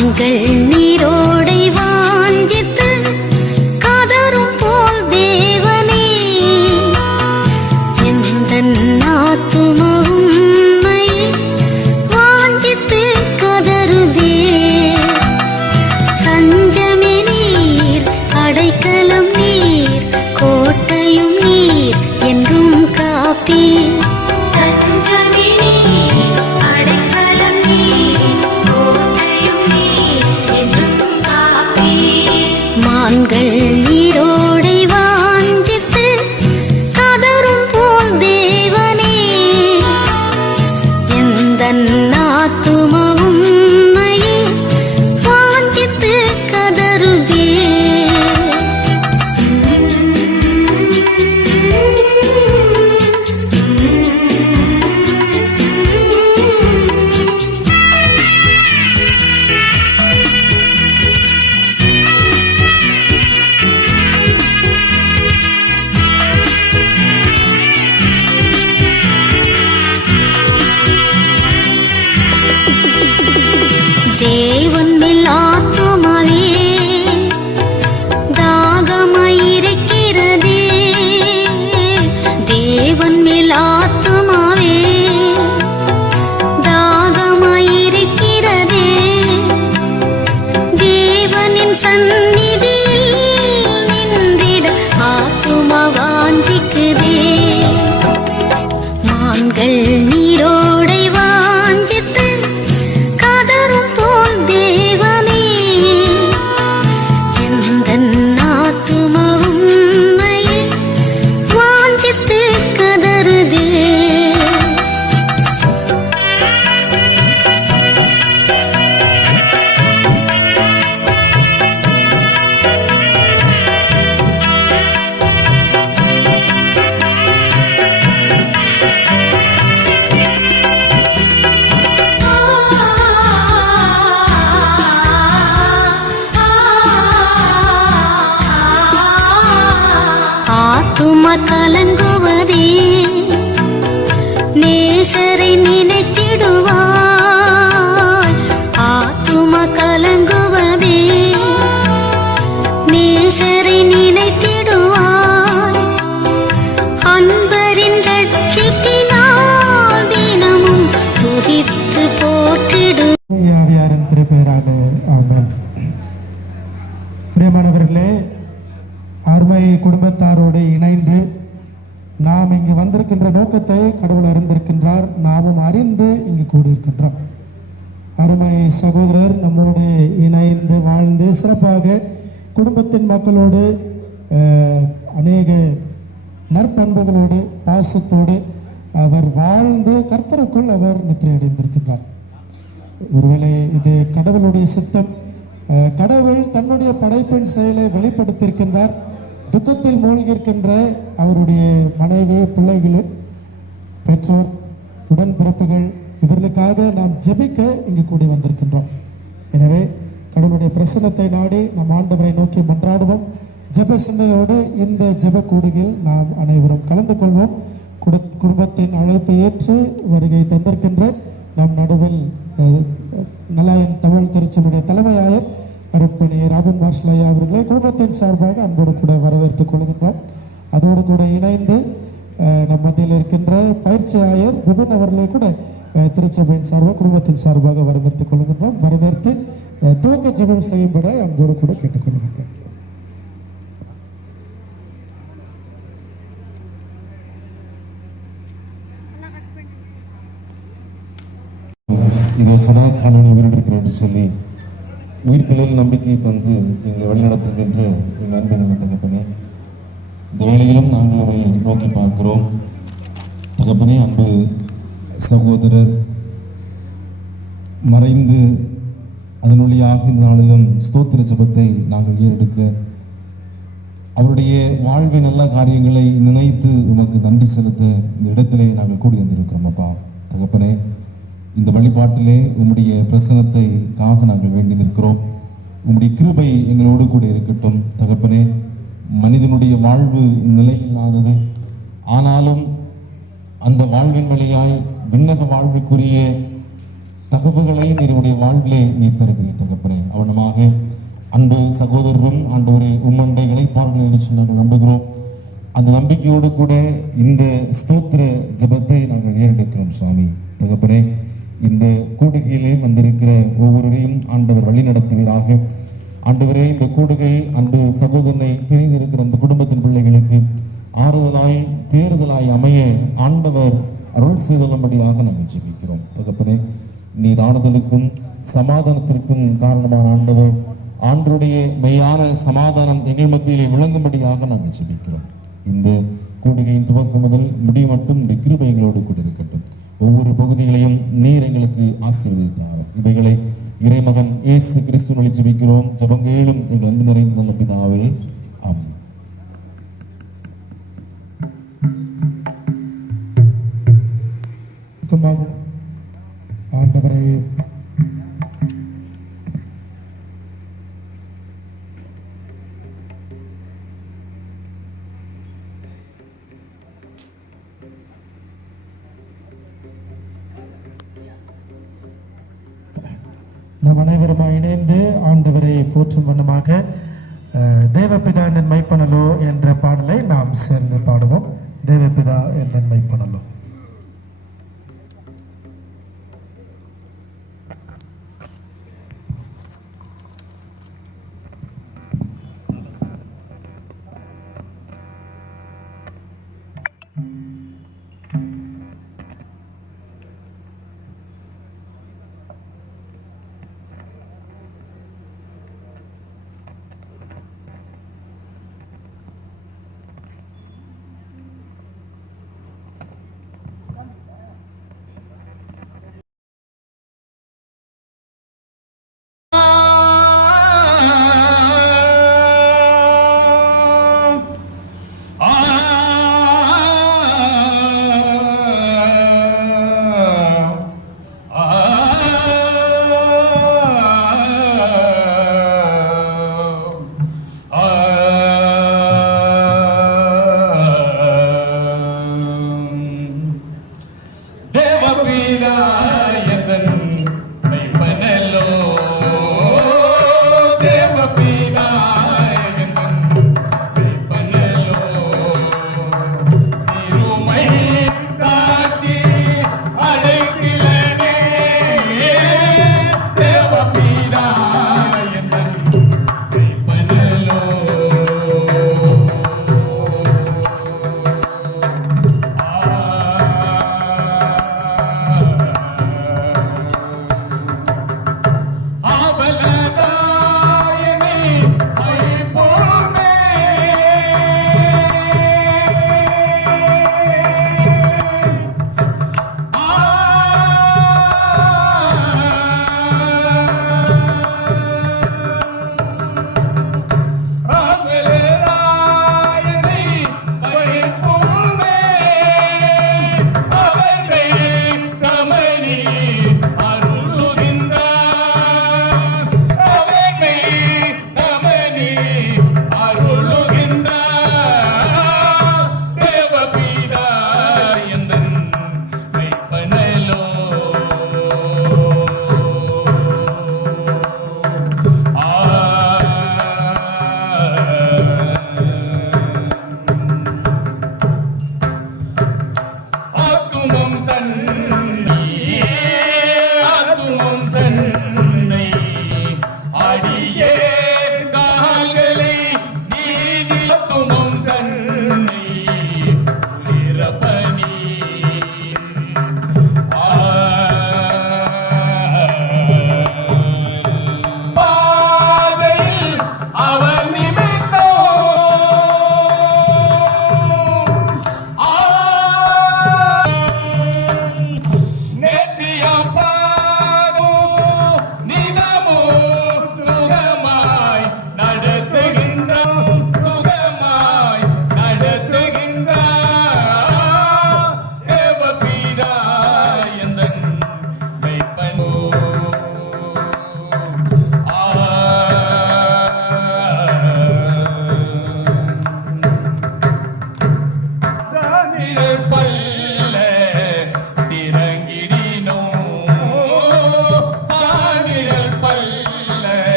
மான்கள் நீரோடை வாஞ்சித்து கதரும் போல் தேவனே எந்தன் ஆத்துமவும் வாஞ்சித்து கதருதே. தஞ்சமே நீர், அடைக்கலம் நீர், கோட்டையும் நீர் என்றும் காப்பீர். மான்கள் நீரோடை வாஞ்சித்து கதரும் போல் தேவனே எந்தன் ஆத்துமவும் வாஞ்சித்து கதருதே. தேவன் மேல் ஆத்துமாவே தாகமாயிருக்கிறதே. தேவன் மேல் ஆத்துமாவே தாகமாயிருக்கிறதே. தேவனின் சந்நிதியில் நின்றிட ஆத்துமா வாஞ்சிக்குதே. மான்கள் நீரோடை வாஞ்சித்து கதரும் போல் தேவனே எந்தன் ஆத்துமவும் வாஞ்சித்து கதருதே. ஆத்துமா கலங்குவதே, நேசரை நினைத்திடுவாய். ஆத்துமா கலங்குவதே, நேசரை நினைத்திடுவாய். அன்பரின் ரட்சிப்பினால் தினமும் துதித்து போற்றிடு. ஆவியாரின் திருப்பெயராலே ஆமென். பிரியமானவர்களே, அருமை குடும்பத்தாரோடு இணைந்து நாம் இங்கு வந்திருக்கின்ற நோக்கத்தை கடவுள் அறிந்திருக்கின்றார். நாமும் அறிந்து இங்கு கூடியிருக்கின்றோம். அருமை சகோதரர் நம்மோடு இணைந்து வாழ்ந்து சிறப்பாக குடும்பத்தின் மக்களோடு அநேக நற்பண்புகளோடு பாசத்தோடு அவர் வாழ்ந்து கர்த்தருக்குள் அவர் நித்திரை அடைந்திருக்கின்றார். ஒருவேளை இது கடவுளுடைய சித்தம். கடவுள் தன்னுடைய படைப்பின் செயலை வெளிப்படுத்தியிருக்கின்றார். துக்கத்தில் மூழ்கியிருக்கின்ற அவருடைய மனைவி, பிள்ளைகள், பெற்றோர், உடன்பிறப்புகள் இவர்களுக்காக நாம் ஜெபிக்க இங்கு கூடி வந்திருக்கின்றோம். எனவே கடவுளுடைய பிரசன்னத்தை நாடி நாம் ஆண்டவரை நோக்கி மன்றாடுவோம். ஜெப சிந்தையோடு இந்த ஜெப கூடுகையில் நாம் அனைவரும் கலந்து கொள்வோம். குடும்பத்தின் அழைப்பை ஏற்று வருகை தந்திருக்கின்ற நம் நடுவில் நலாயன் தமிழ் திருச்சபையுடைய தலைமையாயர் அருட்பணி ராபின் மார்ஷல் ஐயா அவர்களை குடும்பத்தின் சார்பாக அன்போடு கூட வரவேற்றுக் கொள்கின்றோம். அதோடு கூட இணைந்து நம் மத்தியில் இருக்கின்ற பயிற்சி ஆயர் விபின் அவர்களை கூட திருச்சபையின் சார்பாக குடும்பத்தின் சார்பாக வரவேற்றுக் கொள்கின்றோம். வரவேற்று துவக்க ஜெபம் செய்யும்பட அன்போடு கூட கேட்டுக்கொள்கின்றோம். இதோ சதா காலனி உயிரிழக்கிறேன் என்று சொல்லி உயிர்த்தலில் நம்பிக்கை தந்து எங்களை வழிநடத்துகின்ற எங்கள் அன்பின் தகப்பனே, இந்த வேளையிலும் நாங்கள் அவரை நோக்கி பார்க்கிறோம். தகப்பனே, அன்பு சகோதரர் மறைந்து அதன் வழியாக இந்த நாளிலும் ஸ்தோத்திர ஜெபத்தை நாங்கள் ஏறெடுக்க அவருடைய வாழ்வின் நல்ல காரியங்களை நினைத்து உமக்கு நன்றி செலுத்த இந்த இடத்திலே நாங்கள் கூடி வந்திருக்கிறோம். அப்பா தகப்பனே, இந்த வழிபாட்டிலே உம்முடைய பிரசனத்தைக்காக நாங்கள் வேண்டி நிற்கிறோம். உம்முடைய கிருபை எங்களோடு கூட இருக்கட்டும். தகப்பனே, மனிதனுடைய வாழ்வு நிலையில்லாதது, ஆனாலும் அந்த வாழ்வின் வழியாய் விண்ணக வாழ்வுக்குரிய தகவல்களை என்னுடைய வாழ்விலே நீ தருகிறேன் தகப்பனே. அவனமாக அன்பு சகோதரரும் ஆண்டவரே உம்மண்டை இளைப்பார்கள் என்று நாங்கள் நம்புகிறோம். அந்த நம்பிக்கையோடு கூட இந்த ஸ்தோத்திர ஜபத்தை நாங்கள் ஏறெடுக்கிறோம் சுவாமி தகப்பனே. இந்த கூடுகையிலே வந்திருக்கிற ஒவ்வொருவரையும் ஆண்டவர் வழி நடத்துவீராக. ஆண்டவரே, இந்த கூடுகை அன்பு சகோதரனை பிரிந்திருக்கிற அந்த குடும்பத்தின் பிள்ளைகளுக்கு ஆறுதலாய் தேறுதலாய் அமைய ஆண்டவர் அருள் செய்தலும்படியாக நாங்கள் ஜெபிக்கிறோம் தகப்பனே. நீர் ஆறுதலுக்கும் சமாதானத்திற்கும் காரணமான ஆண்டவர், ஆண்டருடைய மெய்யான சமாதானம் எங்கள் மத்தியிலே விளங்கும்படியாக நாங்கள் ஜெபிக்கிறோம். இந்த கூடுகையின் துவக்கம் முதல் முடிவு மட்டும் இந்த கிருபை எங்களோடு கூட இருக்கட்டும். ஒவ்வொரு பகுதிகளையும் நீர் எங்களுக்கு ஆசீர்வதித்தார். இவைகளை இறைமகன் இயேசு கிறிஸ்து வழி ஜெபிக்கிறோம். ஜெபங்களும் எங்கள் அன்பு நிறைந்த நல்ல பிதாவே, ஆமென். ஆண்டவரே, நாம் அனைவருமாய் இணைந்து ஆண்டவரை போற்றும் வண்ணமாக தேவபிதா என் மைப்பனலோ என்ற பாடலை நாம் சேர்ந்து பாடுவோம். தேவபிதா என் மைப்பனலோ.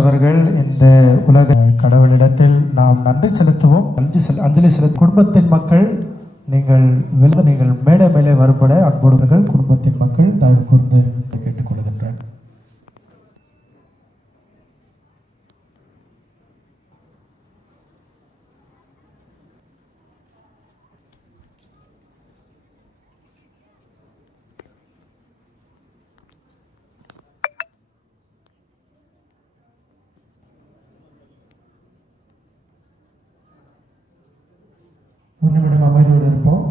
அவர்கள் இந்த உலக கடவுளிடத்தில் நாம் நன்றி செலுத்துவோம். அஞ்சலி செலுத்த குடும்பத்தின் மக்கள் நீங்கள் மேடை மேலே வரும்பட அன்போடுங்கள். குடும்பத்தின் மக்கள் தயவு கூர்ந்து கேட்டுக்கொள்கின்றனர். ஒரு நிமிடம் அமைதியோடு இருப்போம்.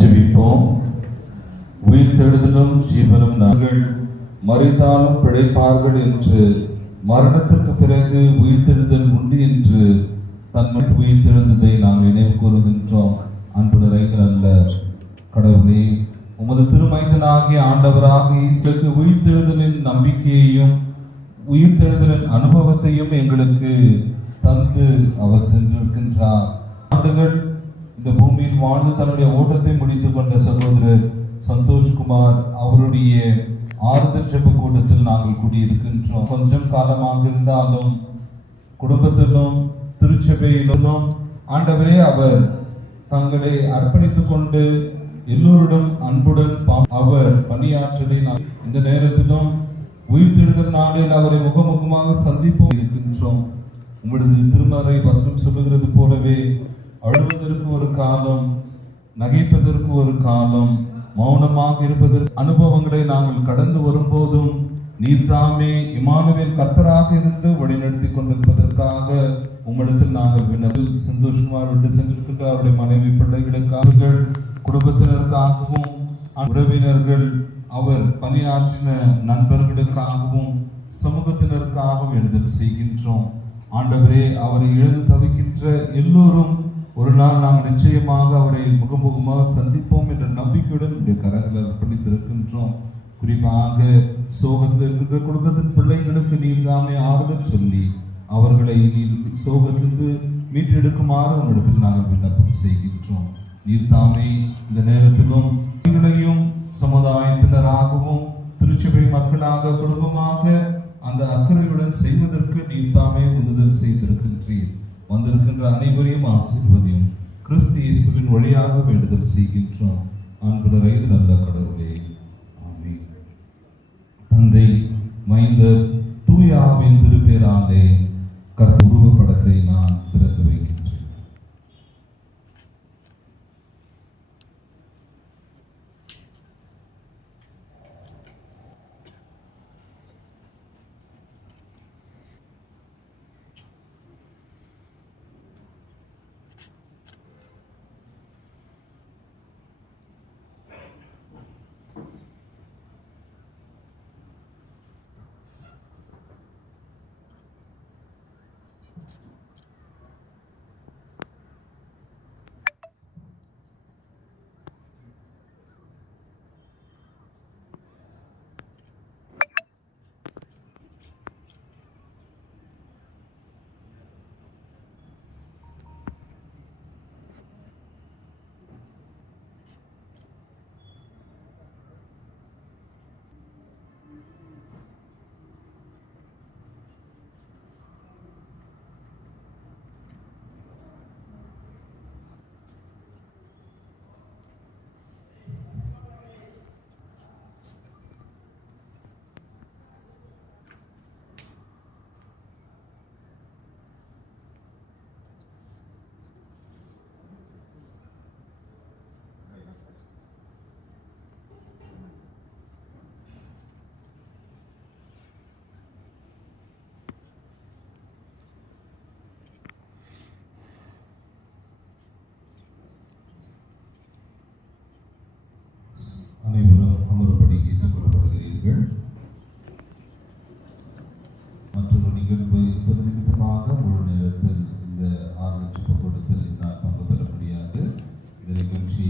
ஜெபிப்போம். உயிர்த்தெழுதலும் ஜீவனும் நாங்கள் மரித்தாலும் பிழைப்பார்கள் என்று மரணத்திற்கு பிறகு உயிர்த்தெழுதல் உண்டு என்று தன்மை உயிர்த்தெழுந்ததை நாம் நினைவு கூறுகின்றோம். அன்பு நிறைந்த நல்ல கடவுளே, உமது திருமைந்தனாகிய ஆண்டவராக இயேசுவுக்கு உயிர்த்தெழுதலின் நம்பிக்கையையும் உயிர்த்தெழுதலின் அனுபவத்தையும் எங்களுக்கு தந்து அவர் சென்றிருக்கின்றார். ஆண்டுகள் இந்த பூமியில் வாழ்ந்து தன்னுடைய ஓட்டத்தை முடித்துக் கொண்ட சகோதரர் சந்தோஷ்குமார் அவருடைய ஆறுதல் ஜெப கூட்டத்தில் நாங்கள் கூடியிருக்கின்றோம். கொஞ்சம் காலமாக இருந்தாலும் குடும்பத்திலும் திருச்சபையிலும் ஆண்டவரே அவர் தங்களை அர்ப்பணித்துக் கொண்டு எல்லோரிடம் அன்புடன் அவர் பணியாற்றதை நாம் இந்த நேரத்திலும் உயிர்த்தெழுதல் நாளில் அவரை முகமுகமாக சந்திப்போம் இருக்கின்றோம். உங்களது திருமறை வசனம் சொல்லுகிறது போலவே அழுவதற்கு ஒரு காலம், நகைப்பதற்கு ஒரு காலம், மௌனமாக இருப்பதற்கு அனுபவங்களை நாங்கள் கடந்து வரும்போதும் நீர்தாமே இம்மானுவேல் கர்த்தராக இருந்து வழிநடத்தி கொண்டிருப்பதற்காக உம்மிடத்தில் நாங்கள் விண்ணப்பில் சந்தோஷமாக விட்டு சென்றிருக்கின்ற அவருடைய மனைவி பிள்ளைகளுக்காக, குடும்பத்தினருக்காகவும், உறவினர்கள், அவர் பணியாற்றின நண்பர்களுக்காகவும், சமூகத்தினருக்காகவும் எழுதல் செய்கின்றோம். ஆண்டவரே, அவரை எழுந்து தவிக்கின்ற எல்லோரும் ஒரு நாள் நாம் நிச்சயமாக அவரை முகமுகமாக சந்திப்போம் என்ற நம்பிக்கையுடன் இந்த கரங்களை அர்ப்பணித்திருக்கின்றோம். குறிப்பாக சோகத்தில் இருக்கின்ற குடும்பத்தின் பிள்ளைகளுக்கு நீர் தாமே ஆறுதல் சொல்லி அவர்களை நீர் சோகத்திலிருந்து மீட்டெடுக்குமாறு உங்களிடத்தில் நாங்கள் விண்ணப்பம் செய்கின்றோம். நீர் தாமே இந்த நேரத்திலும் சமுதாயத்தினராகவும் திருச்சபை மக்களாக குடும்பமாக அந்த அக்கறையுடன் செய்வதற்கு நீர் தாமே உந்துதல் செய்திருக்கின்றீர். வந்திருக்கின்ற அனைவரையும் ஆசீர்வதியும் கிறிஸ்து இயேசுவின் வழியாக வேண்டுதல் செய்கின்றோம். அன்புடரை நல்ல கடவுளே, ஆமென். தந்தை, மைந்தர், தூய ஆவியின் திருப்பேராலே உருவப்படத்தை நான் திறந்து வைக்கின்றேன். அனைவரும் அமர்படி ஏற்றுக்கொள்ளப்படுகிறீர்கள். மற்றொரு நிகழ்வு இருப்பது நிமித்தமாக முழு நேரத்தில் இந்த ஆரம்பிப்பு கொடுத்தல் என்னால் பங்கு பெற முடியாது. இந்த நிகழ்ச்சி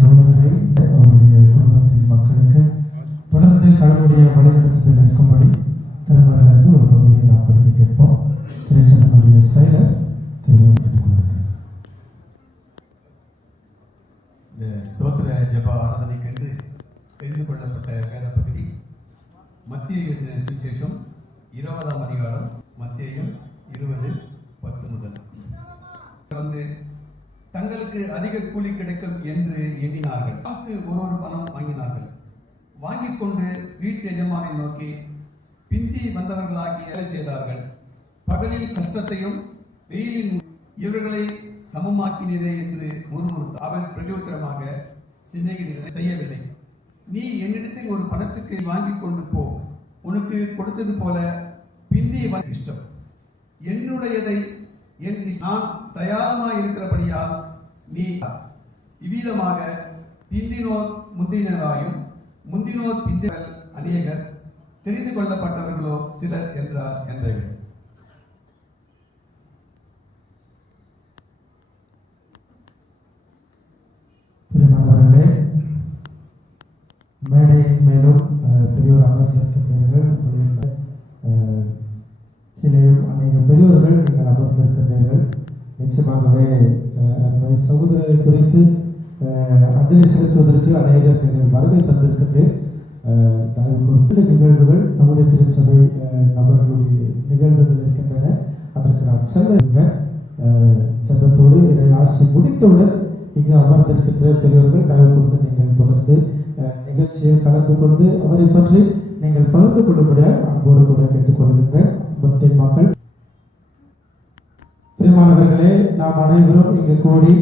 சகோதரரை அவருடைய குடும்பத்தின் மக்களுக்கு தொடர்ந்து கடவுளுடைய வழிநடத்தத்தில் இருக்கும்படி திருமறையிலிருந்து ஒரு பகுதியை நாம் படிக்க கேட்போம். திருச்சபையினுடைய செயலர் இந்த ஸ்தோத்திர ஜெப ஆராதனைக்கென்று தெரிந்து கொள்ளப்பட்ட வேத பகுதி மத்தேயு எழுதின சுவிசேஷம் 20ஆம் அதிகாரம், மத்தேயு 20:10 முதல். வந்து தங்களுக்கு அதிக கூலி கிடைக்கும் என்று எண்ணினார்கள். ஒரு பணம் வாங்கினார்கள். வாங்கிக் கொண்டு வீட்டு எஜமானை நோக்கி பிந்தி வந்தவர்களாகி வேலை செய்தார்கள். பகலில் கஷ்டத்தையும் வெயிலின் இவர்களை சமமாக்கினதே என்று முறுமுறுத்தார். அவன் பிரதியுத்தரமாக, சிநேகிதனை செய்யவில்லை. நீ என்னிடத்தில் ஒரு பணத்துக்கு வாங்கிக் கொண்டு போ. உனக்கு கொடுத்தது போல பிந்தி இஷ்டம். என்னுடையதை நான் தயாரமாக இருக்கிறபடியால் நீ இவ்விதமாக பிந்தினோர் முந்தினராயும் முந்தினோர் பிந்தினர் அநேகர், தெரிந்து கொள்ளப்பட்டவர்களோ சிலர் என்றார் என்றார்கள். பிரியமானவர்களே, மேடையின் மேலும் பெரியோர் அமர்ந்திருக்கின்றீர்கள். உங்களுடைய கீழேயும் அநேக பெரியோர்கள் நீங்கள் அமர்ந்திருக்கின்றீர்கள். நிச்சயமாகவே அன்னை சகோதரரை குறித்து அஞ்சலி செலுத்துவதற்கு அநேகர் நீங்கள் வருகை தந்திருக்கின்றேன். நிகழ்வுகள் நம்முடைய திருச்சபை நபர்களுடைய நிகழ்வுகள் இருக்கின்றன. அதற்கு நான் செல்ல ஜபத்தோடு இதை ஆசி முடித்தவுடன் இங்கு அமர்ந்திருக்கின்ற பெரியவர்கள் தயவு கொண்டு நீங்கள் தொடர்ந்து நிகழ்ச்சியில் கலந்து கொண்டு அவரை பற்றி நீங்கள் பகிர்ந்து கொள்ளும்படியாக அன்போடு கூட கேட்டுக்கொள்கின்றேன். பக்தின் மக்கள், பிரியமானவர்களே, நாம் அனைவரும் இங்கு கூடி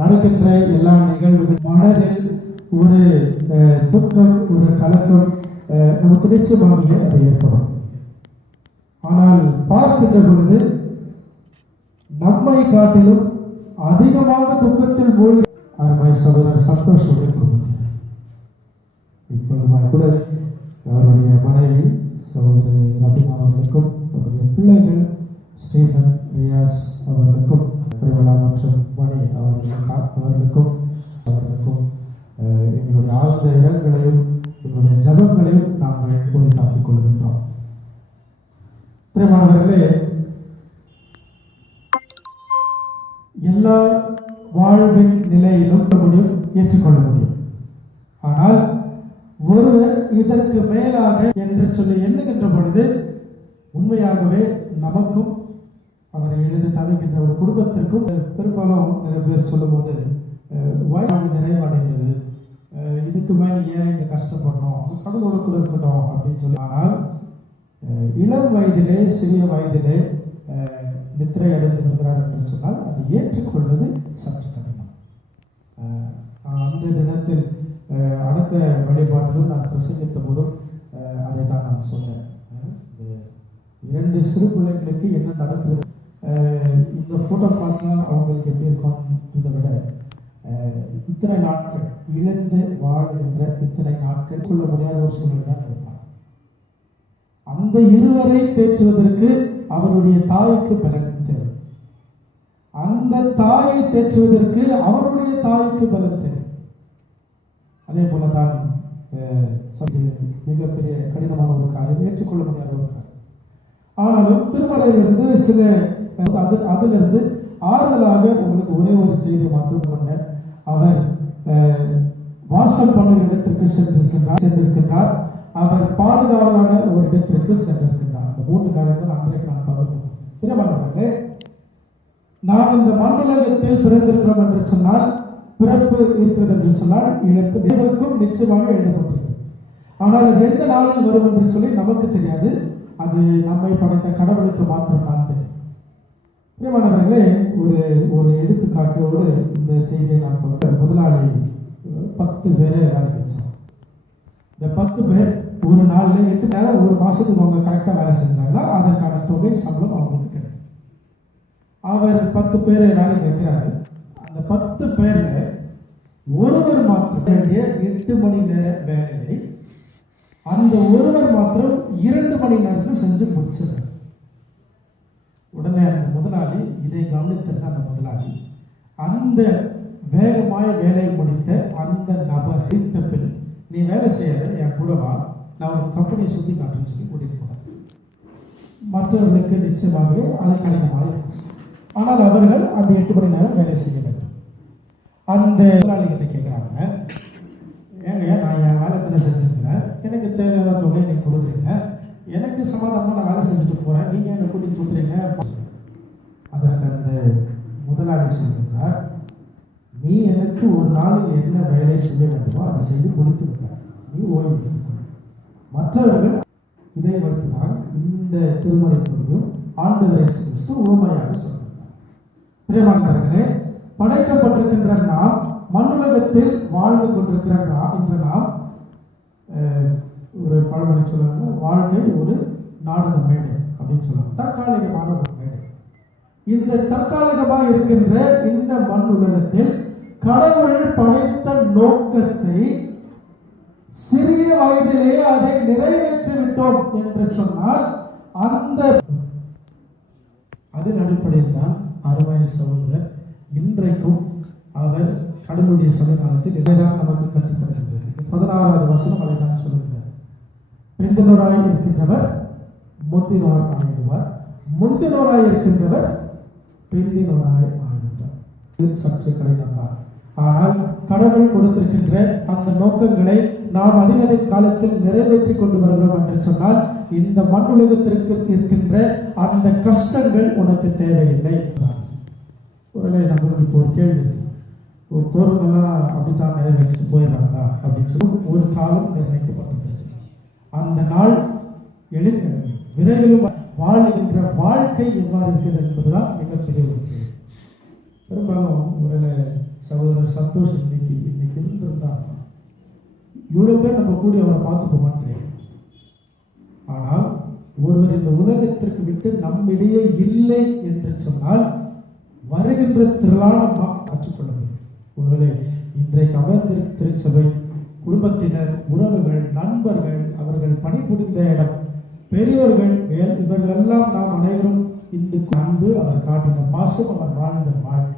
நடக்கின்ற எல்லா நிகழ்வுகள் மனதில் ஒரு துக்கம், ஒரு கலக்கம் நமக்கு நிச்சயமாகவே அது ஏற்படும். ஆனால் பார்க்கின்ற பொழுது நம்மை காட்டிலும் அதிகமாக துக்கத்தில் மூழ்கி அருமை சகோதரர் சந்தோஷம் இப்பொழுது கூட அவருடைய மனைவி சகோதரி ரபினா அவர்களுக்கும் அவருடைய பிள்ளைகள் ஸ்டீஃபன் ரியாஸ் அவர்களுக்கும் பிரபலா மற்றும் மணி அவர்களுக்கும் எங்களுடைய ஆழ்ந்த இரங்கலையும் எங்களுடைய ஜபங்களையும் நாங்கள் உரித்தாக்கிக் கொள்கின்றோம். பிரியமானவர்களே, எல்லா வாழ்வின் நிலையிலும் முடியும், ஏற்றுக்கொள்ள முடியும். ஆனால் ஒருவர் இதற்கு மேலாக என்று சொல்லி எண்ணுகின்ற பொழுது உண்மையாகவே நமக்கும் அவரை எழுதி தவிக்கின்ற ஒரு குடும்பத்திற்கும் பெரும்பாலும் நிறைய பேர் சொல்லும் போது வாழ்வு நிறைவடைந்தது, இதுக்கு மேல் ஏன் இங்க கஷ்டப்படணும், கடவுளோட கூட இருக்கட்டும் அப்படின்னு சொல்லி. ஆனால் இளம் வயதிலே சிறிய வயதிலே நித்திரை அடைந்து வருகிறார் என்று சொன்னால் அதை ஏற்றுக்கொள்வது சற்று கடினம். அன்றைய தினத்தில் அடக்க வழிபாட்டிலும் நான் பிரசங்கித்த போதும் அதை தான் நான் சொன்னேன். 2 சிறு பிள்ளைகளுக்கு என்ன நடக்கிறது, இந்த போட்டோ பார்த்தா அவங்களுக்கு எப்படி இருக்கும், இதை விட இத்தனை நாட்கள் இழந்து வாழ்கின்ற இத்தனை நாட்கள் கொள்ள முடியாத ஒரு சூழ்நிலை தான் இருப்பார். அந்த இருவரை தேற்றுவதற்கு அவருடைய தாய்க்கு பலன் தேவை, அந்த தாயை தேற்றுவதற்கு அவருடைய தாய்க்கு பலன் தேவை. அதே போலதான் மிகப்பெரிய கடினமான ஒரு காரியம், ஏற்றுக்கொள்ள முடியாத ஒரு காரியம். ஆனாலும் திருமலையிலிருந்து சில அதிலிருந்து ஆறுதலாக உங்களுக்கு ஒரே ஒரு செய்தி மாற்றம் கொண்ட அவர் வாசல் பண்ணும் இடத்திற்கு சென்றிருக்கின்றார். அவர் பாதுகாவலான ஒரு இடத்திற்கு சென்றிருக்கின்றார். அந்த 3 காரியங்கள் அன்றைக்கு நான் பகிர்ந்தேன். பிரியமானவர்களே, நாம் இந்த மண்ணுலகத்தில் பிறந்திருக்கிறோம் என்று சொன்னால், பிறப்பு இருக்கிறது என்று சொன்னால் இதற்கும் நிச்சயமாக எழுதப்பட்டிருக்கிறது. ஆனால் அது எந்த நாளில் வரும் என்று சொல்லி நமக்கு தெரியாது. அது நம்மை படைத்த கடவுளுக்கு மாத்திரம் தான் தெரியும். பிரியமானவர்களே, ஒரு எடுத்துக்காட்டோடு இந்த செய்தியை நான் முதலாளி 10 பேரை வேலை செஞ்சோம். இந்த 10 பேர் ஒரு நாளில் 8 நேரம் ஒரு மாசத்துக்கு அவங்க கரெக்டாக வேலை செஞ்சாங்கன்னா அதற்கான தொகை சம்பளம் அவங்களுக்கு கிடைக்கும். அவர் 10 பேரை வேலை கேட்கிறாரு. அந்த 10 பேர்ல ஒருவர் மாத்திரம் 8 மணி நேர வேலையை அந்த ஒருவர் மாத்திரம் 2 மணி நேரத்தில் செஞ்சு முடிச்சிருக்கார். உடனே அந்த முதலாளி இதை கவனித்திருந்த அந்த முதலாளி அந்த வேகமாய் வேலையை முடித்த அந்த நபர் பின், நீ வேலை செய்யாத, என் கூட வா, நான் ஒரு கம்பெனியை சுற்றி காட்டுன்னு சொல்லி கூட்டிட்டு போனேன். மற்றவர்களுக்கு நிச்சயமாகவே அது கடினமாக இருக்கும். ஆனால் அவர்கள் அந்த 8 மணி நேரம் வேலை செய்ய வேண்டும். அந்த முதலாளிகிட்ட கேட்குறாங்க, ஏங்க நான் என் வேலை தானே செஞ்சுருக்கிறேன், எனக்கு தேவையான தொகை நீங்கள் கொடுக்குறீங்க, எனக்கு சமாதானமாக நான் வேலை செஞ்சுட்டு போகிறேன், நீங்கள் என்னை கூட்டிட்டு சொல்கிறீங்க. அதற்கு அந்த முதலாளி சொல்கிறார், நீ எனக்கு ஒரு நாளில் என்ன வேலை செய்ய வேண்டுமோ அதை செய்து கொடுத்துருக்க, நீ ஓய்வு எடுத்துக்கொள். மற்றவர்கள் இதை வைத்துதான் இந்த திருமறை பகுதியும் ஆண்டவரை கிறிஸ்து உவமையாக சொல்கிறார். பிரியமானவர்களே, படைக்கப்பட்டிருக்கின்ற நாம் மண்ணுலகத்தில் வாழ்ந்து கொண்டிருக்கிற நாம் ஒரு பழமொழி சொல்லுவாங்க, வாழ்க்கை ஒரு நாடக மேடை அப்படின்னு சொல்லுவாங்க, தற்காலிகமான ஒரு மேடை. இந்த தற்காலிகமாக இருக்கின்ற இந்த மண் உலகத்தில் கடவுள் படைத்த நோக்கத்தை சிறிய வயதிலே அதை நிறைவேற்றி விட்டோம் என்று சொன்னால் அந்த அதன் அடிப்படையில் தான் அருமை சகோதரர் இன்றைக்கும் அவர் கடவுளுடைய சமகாலத்தில் இதைதான் நமக்கு கற்றுத்தருகின்றது. 16வது வசனம் அதை தான் சொல்லுகிறார், பிந்தினோராய் இருக்கின்றவர் முந்தினோர் ஆகிடுவார், முந்தினோராய் இருக்கின்றவர் பிந்தினோராய் ஆகிடுவார். சற்று கடினம்தான். ஆனால் கடவுள் கொடுத்திருக்கின்ற அந்த நோக்கங்களை நாம் அதிக காலத்தில் நிறைவேற்றி கொண்டு வருகிறோம் என்று சொன்னால் இந்த மண்ணுலகத்திற்கு இருக்கின்ற அந்த கஷ்டங்கள் உனக்கு தேவையில்லை. ஒருவேளை நம்மளுக்கு ஒரு கேள்வி, ஒரு போர்களெல்லாம் அப்படித்தான் நிறைவேற்றிட்டு போயிடுறாங்களா அப்படின்னு சொல்லி ஒரு காலம் நிர்ணயிக்கப்பட்டது. அந்த நாள் விரைவிலும் வாழ்கின்ற வாழ்க்கை எவ்வாறு இருக்கிறது என்பதுதான் மிகப்பெரிய ஒரு கேள்வி. பெரும்பாலும் ஒருவேளை சகோதரர் சந்தோஷ் இன்னைக்கு இருந்திருந்தா இவ்வளவு பேர் நம்ம கூடி அவரை பார்த்துக்க மாட்டேன். ஆனால் ஒருவர் இந்த உலகத்திற்கு விட்டு நம்மிடையே இல்லை என்று சொன்னால் வருகின்ற திரளான கற்றுக்கொள்ள வேண்டும். ஒருவேளை இன்றைக்கு அமர்ந்திருக்கும் திருச்சபை குடும்பத்தினர், உறவுகள், நண்பர்கள், அவர்கள் பணிபுரிந்த இடம், பெரியவர்கள், இவர்கள் எல்லாம் நாம் அனைவரும் இந்த அன்பு, அவர் காட்டின பாசம், அவர் வாழ்ந்த வாழ்க்கை,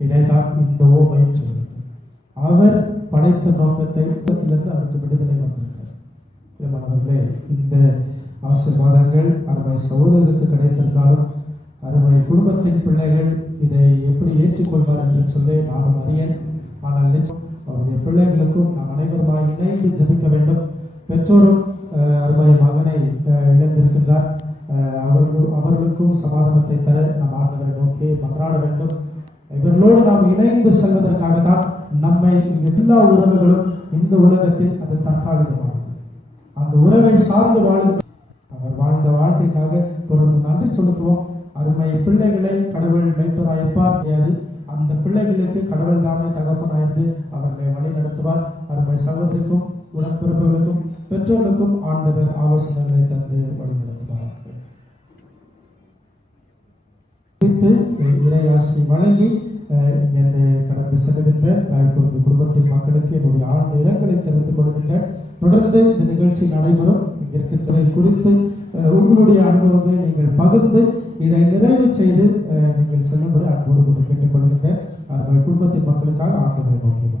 இதைதான் இந்த ஓமை சொல்லுங்கள். அவர் படைத்த நோக்கத்தை அவருக்கு விடுதலை வந்திருக்கிறார். இந்த ஆசீர்வாதங்கள் அருமை சகோதரருக்கு கிடைத்திருந்தாலும் அருமை குடும்பத்தின் பிள்ளைகள் இதை எப்படி ஏற்றுக்கொள்வார் என்று சொல்லி நானும் அறியேன். ஆனால் அவருடைய பிள்ளைகளுக்கும் நாம் அனைவருமாய் இணைந்து ஜெபிக்க வேண்டும். பெற்றோரும் அருமை மகனை இழந்திருக்கின்றார், அவர்களுக்கும் சமாதானத்தை தர நாம் ஆண்டவரை நோக்கி மன்றாட வேண்டும். இவர்களோடு நாம் இணைந்து செல்வதற்காக தான் நம்மை எல்லா உறவுகளும் இந்த உலகத்தில் அது தற்காலிகமானது. அந்த உறவை சார்ந்து வாழும் அவர் வாழ்ந்த வாழ்க்கைக்காக தொடர்ந்து நன்றி செலுத்துவோம். அருமை பிள்ளைகளை கடவுள் மேய்ப்பராயிருப்பார். அந்த பிள்ளைகளுக்கு கடவுள் தாமே தகப்பனாயிருந்து அவர்களை வழி நடத்துவார். அருமை சகோதரிக்கும் உடன்பிறப்புகளுக்கும் பெற்றோர்களுக்கும் ஆண்டவர் ஆலோசனைகளை தந்து வழி நடத்துவார். இறையாசி வழங்கி கடந்து செல்கின்ற குடும்பத்தின் மக்களுக்கு என்னுடைய ஆழ்ந்த இரங்கலை தெரிவித்துக் கொள்கின்றேன். தொடர்ந்து இந்த நிகழ்ச்சி நடைபெறும். இருக்கின்றதை குறித்து உங்களுடைய அனுபவங்களை நீங்கள் பகிர்ந்து இதை நிறைவு செய்து நீங்கள் செல்லும்படி அன்போடு கேட்டுக் கொள்கின்றேன். குடும்பத்தின் மக்களுக்காக ஆண்டவரை நோக்கி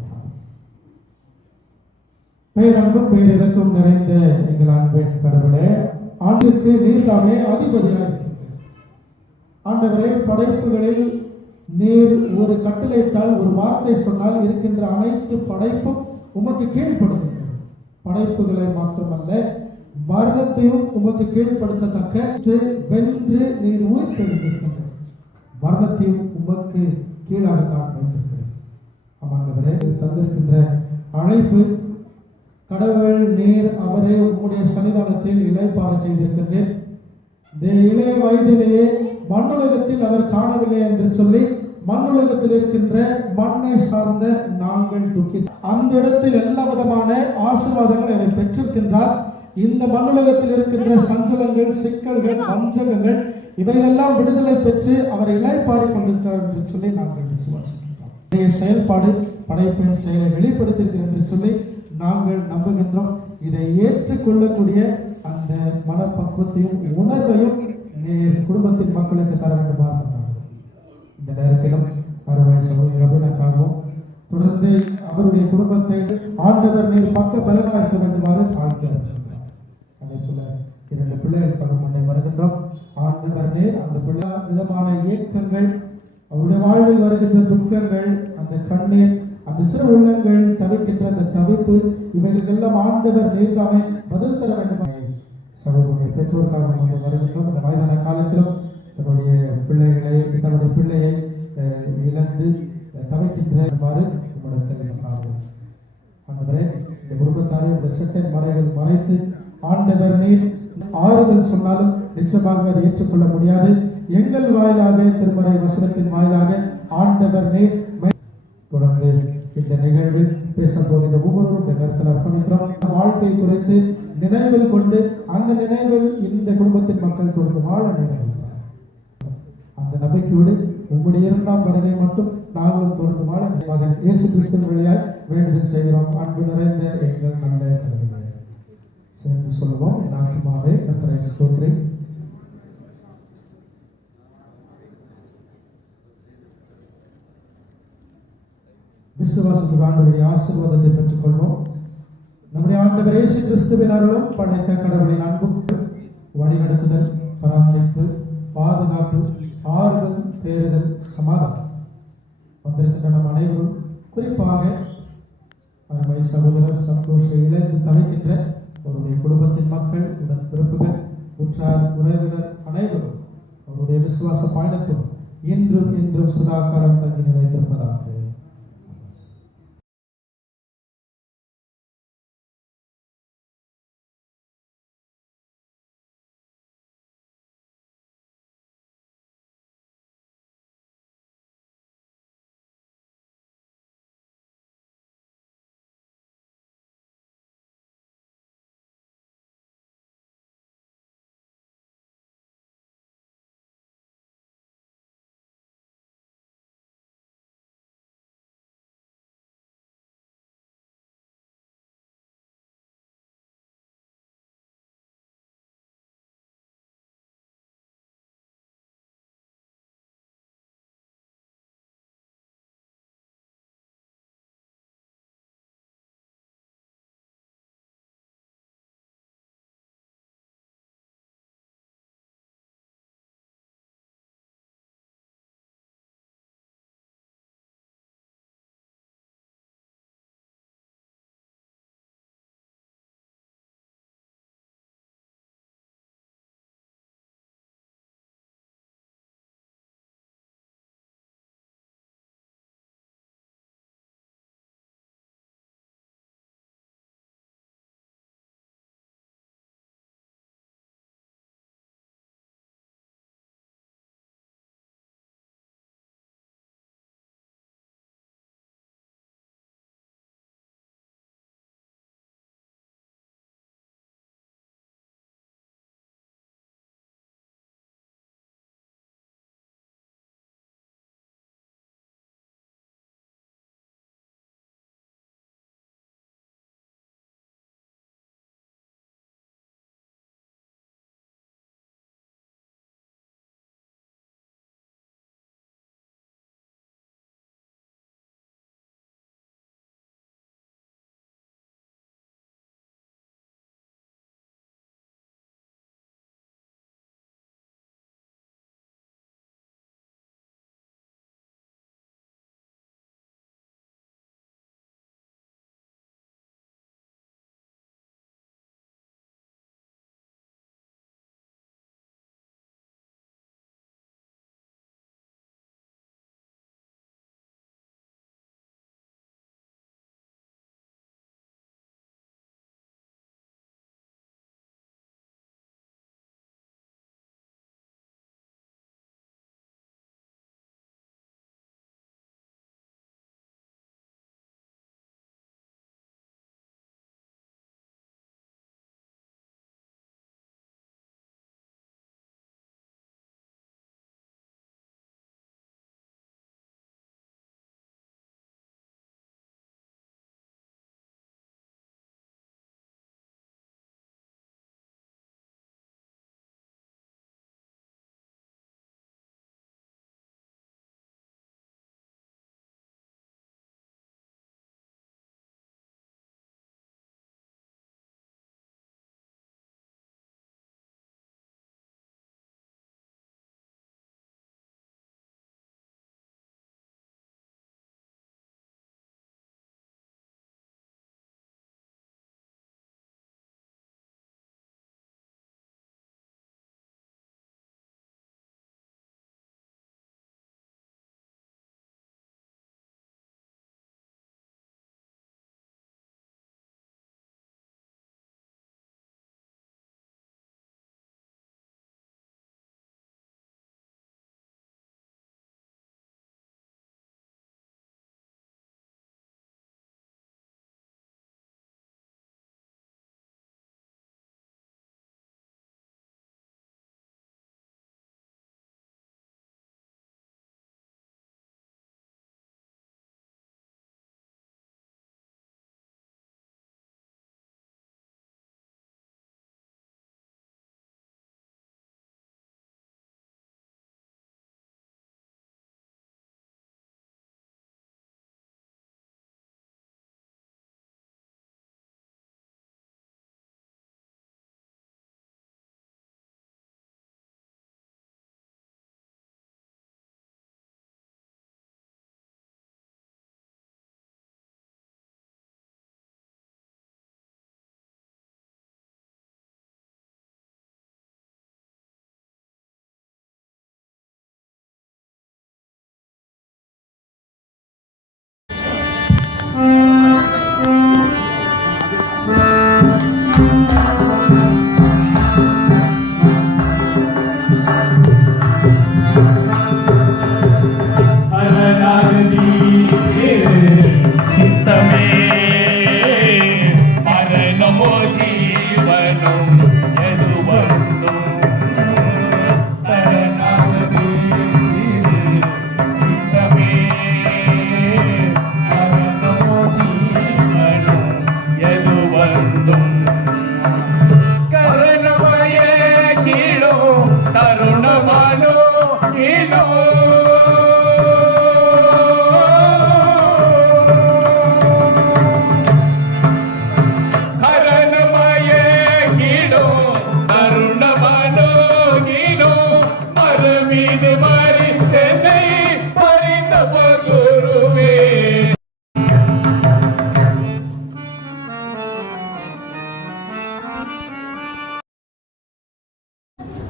பேரன்பும் பேரிறக்கும் நிறைந்த எங்கள் அன்பின் கடவுளே, ஆண்டுக்கு நீர்தாமே அதிபதியாக ஆண்டவரே, படைப்புகளில் நீர் ஒரு கட்டளையிட்டால், ஒரு வார்த்தை சொன்னால் இருக்கின்ற அனைத்து படைப்பும் உமக்கு கீழ்ப்படுகின்றது. படைப்புகளை மாற்றமல்ல, மரணத்தையும் உமக்கு கீழ்ப்படுத்தத்தக்க வென்று நீர் உயிர்த்தெழுந்திருக்கின்ற மரணத்தையும் உமக்கு கீழாகத்தான் வைத்திருக்கிறேன். ஆமாண்டவரே, தந்திருக்கின்ற அழைப்பு கடவுள் நீர் அவரே உம்முடைய சன்னிதானத்தில் இளைப்பாற செய்திருக்கின்றேன். இந்த இளைய வயதிலேயே மண்ணுலகத்தில் அவர் காணவில்லை என்று சொல்லி மண்ணுலகத்தில் இருக்கின்ற மண்ணை சார்ந்த நாங்கள் துக்கி அந்த இடத்தில் எல்லா விதமான ஆசீர்வாதங்களை அவர் பெற்றிருக்கின்றார். இந்த மண்ணுலகத்தில் இருக்கின்ற சஞ்சலங்கள், சிக்கல்கள், வஞ்சகங்கள் இவையெல்லாம் விடுதலை பெற்று அவர் இளைப்பாறிக் கொண்டிருக்கிறார் என்று சொல்லி நாங்கள் விசுவாசிக்கின்றோம். செயல்பாடு படைப்பின் செயலை வெளிப்படுத்தியிருக்கிறார் என்று சொல்லி நாங்கள் நம்புகின்றோம். இதை ஏற்றுக்கொள்ளக்கூடிய அந்த மனப்பக்குவத்தையும் உணர்வையும் நீர் குடும்பத்தின் மக்களுக்கு தர வேண்டுமா? இந்த நேரத்திலும் அருமை சகோதரி ரபீனாக்காகவும் தொடர்ந்து அவருடைய குடும்பத்தை ஆண்டவர் நீர் பக்க பலனாக இருக்க வேண்டுமாறு வாழ்க்கிறார். அதே போல 2 பிள்ளைகளுக்காக முன்னே வருகின்றோம். ஆண்டவர் நீர் அந்த பிள்ளை விதமான இயக்கங்கள், அவருடைய வாழ்வில் வருகின்ற துக்கங்கள், அந்த கண்ணீர், அந்த சிறு உள்ளங்கள் தவிர்க்கின்ற அந்த தவிர்ப்பு, இவைகளெல்லாம் ஆண்டவர் நீர் தாமே பதில் தர வேண்டுமா? சகோதரனுடைய பெற்றோருக்காக முன்னே வருகின்றோம். இந்த வயதான காலத்திலும் தன்னுடைய பிள்ளையை இழந்து தவிர்க்கின்றவாறு ஆண்டவரே, இந்த குடும்பத்தாரை இந்த சிட்டை மறைகள் மறைத்து ஆண்டவர் நீர் ஆறுதல் சொன்னாலும் நிச்சயமாக அதை ஏற்றுக்கொள்ள முடியாது. எங்கள் வாயிலாக, திருமறை வசனத்தின் வாயிலாக ஆண்டவர் நீர் தொடர்ந்து இந்த நிகழ்வில் பேசப்போகின்ற ஒவ்வொருவரும் இந்த கருத்தில் அர்ப்பணிக்கிறோம். வாழ்க்கை குறித்து நினைவில் கொண்டு அந்த நினைவில் இந்த குடும்பத்தின் மக்கள் தொடர்ந்து வாழ நினைவு அந்த நம்பிக்கையோடு உங்களுடைய 2ஆம் வருகை மட்டும் நாங்களும் தொடர்ந்து வாழ மகன் இயேசு கிறிஸ்துவின் வழியாய் வேண்டுதல் செய்கிறோம். அன்பு நிறைந்த எங்கள் நல்ல கடவுளே, சேர்ந்து சொல்லுவோம். என் ஆத்துமாவே கர்த்தரை ஸ்தோத்திரி, விசுவாசத்துக்கு ஆண்டவருடைய ஆசீர்வாதத்தை பெற்றுக் கொள்வோம். நம்முடைய ஆண்டவர் இயேசு கிறிஸ்துவின் அருளும் படைத்த கடவுளின் அன்பும் வழிநடத்துதல், பராமரிப்பு, பாதுகாப்பு, ஆறுதல், தேறுதல், சமாதானம் வந்திருக்கின்ற கொண்டிருக்கின்ற நம் அனைவரும், குறிப்பாக அருமை சகோதரர் சந்தோஷை இழந்து தவிக்கின்ற அவருடைய குடும்பத்தின் மக்கள், உடன்பிறப்புகள், உற்றார் உறவினர் அனைவரும் அவருடைய விசுவாச பயணத்தும் இன்றும் இன்றும் சதாகாலம் தங்கி நிலைத்திருப்பதாக.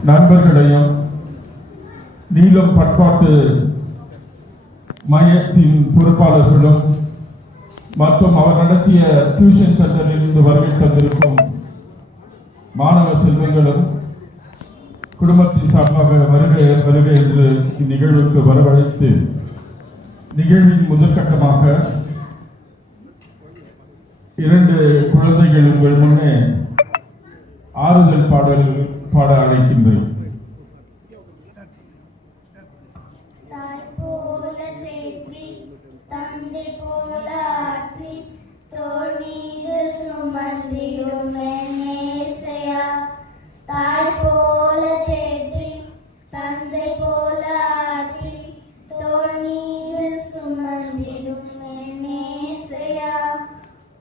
நண்பர்களையும் நீலம் பண்பாட்டு மையத்தின் பொறுப்பாளர்களும் மற்றும் அவர் நடத்திய டியூஷன் சென்டரில் இருந்து வருகை தந்திருக்கும் மாணவ செல்வங்களும் குடும்பத்தின் சார்பாக வருகை என்று இந்நிகழ்வுக்கு வரவழைத்து நிகழ்வின் முதற்கட்டமாக 2 குழந்தைகள் உங்கள் முன்னே ஆறுதல் பாடல் பாட அழைக்கின்றேன். தாய் போல தேற்றி தந்தை போல ஆற்றி தோள் மீது சுமந்திடும் நேசையா. தாய் போல தேற்றி தந்தை போல ஆற்றி தோள் மீது சுமந்திடும் நேசையா.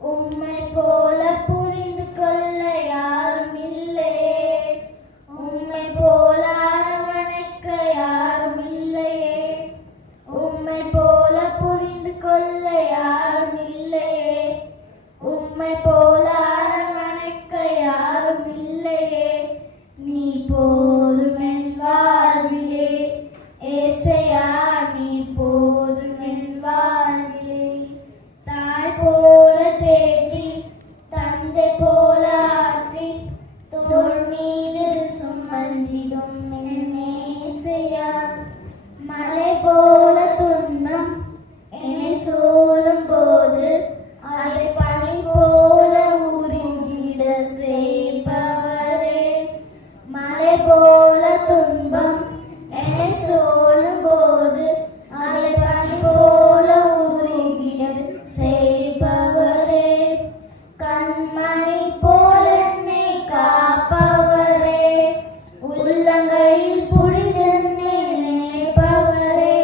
உம்மை போல புரிந்து கொள்ள யாரும் இல்லையே, உம்மை போல அரவணைக்க யாரும் இல்லையே, உம்மை போல புரிந்து கொள்ள யாரும் இல்லையே, உம்மை போல அரவணைக்க யாரும் இல்லையே. நீ போதும் என் வாழ்விலே ஏசையா, நீ போதும் என் வாழ்விலே. தாய் போல தேற்றி தந்தை போல ஆற்றி தோள் மீது சுமந்திடும் நேசையா. மலை போல துன்பம் என்னை சூழும் போது அதை பனி போல உருகிட செய்பவரே. மலை போல துன்பம் என்னை சூழும் போது அதை பனி போல உருகிட செய்பவரே. கண்மணி போல என்னை காப்பவரே, உள்ளங்கையில் புரிதென்னை நினைப்பவரே.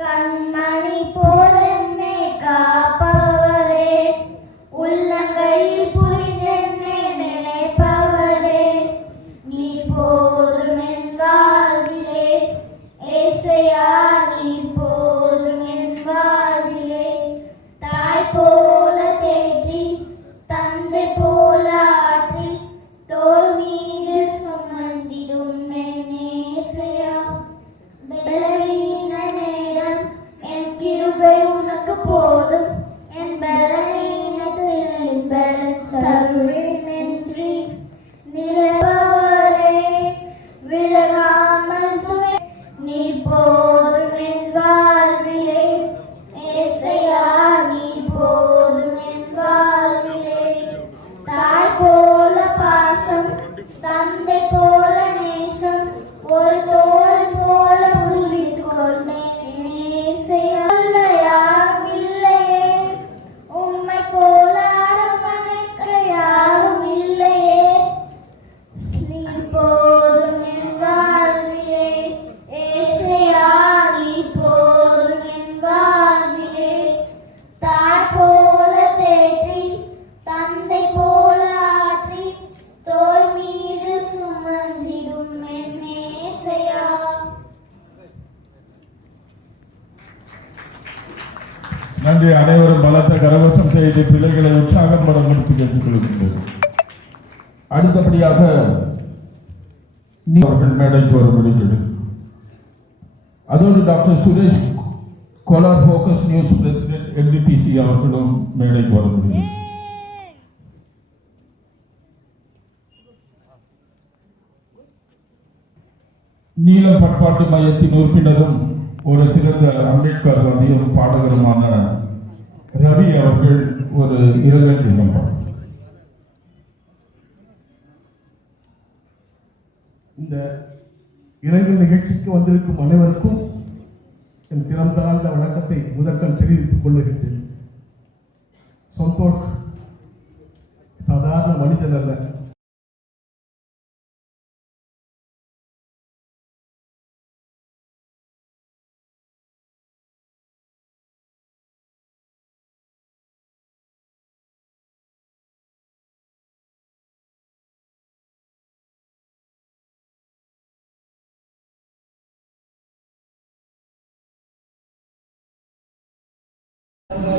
கண்மணி போல என்னை காப்பவரே, உள்ளங்கையில் புரிதென்னை நினைப்பவரே. நீ போதும் என் வாழ்விலே ஏசையா, நீ போதும் என் வாழ்விலே. தாய் போல தேற்றி தந்தை போல ஆற்றி தோள் மீது சுமந்திடும் நேசையா. பலவீன நேரம் என் கிருபை உனக்கு போதும், என் பலவீனத்தில் பலன் தருவேன் என்று நிலவரே. விலகாமல் துணை நீ போதும் என் வாழ்விலே ஏசையா, நீ போதும் என் வாழ்விலே. தாய் போல பாசம் தந்தை போல நேசம் ஒரு தோள் போல புரிந்து கொண்டேன் நேசையா. யாரும் இல்லையே, உம்மை போல அரவணைக்க யாரும் இல்லையே. நீ போதும் என் வாழ்விலே ஏசையா, நீ போதும் என் வாழ்விலே. தாய் போல தேற்றி தந்தை போல ஆற்றி தோள் மீது சுமந்திடும் நேசையா. நன்றி. அனைவரும் பலத்த கரகோஷம் செய்து பிள்ளைகளை உற்சாகம் படம் கொடுத்து கேட்டுக்கொள்கின்றோம். அடுத்தபடியாக அவர்கள் மேடைக்கு வரும்படி கேடு. அதோடு doctor Suresh Kolar focus news president NDTC அவர்களும் மேடைக்கு வர முடியும். நீலம் பண்பாட்டு மையத்தின் உறுப்பினரும் ஒரு சிறந்த அம்பேத்கர் வாதியும் பாடகருமான ரவி அவர்கள் ஒரு இரங்கல் நிகழ்ந்தார். இந்த இரங்கல் நிகழ்ச்சிக்கு வந்திருக்கும் அனைவருக்கும் என் திறந்தாழ்ந்த வணக்கத்தை முதற்கண் தெரிவித்துக் கொள்ளுகின்றேன். சந்தோஷ் சாதாரண மனிதன் அல்ல.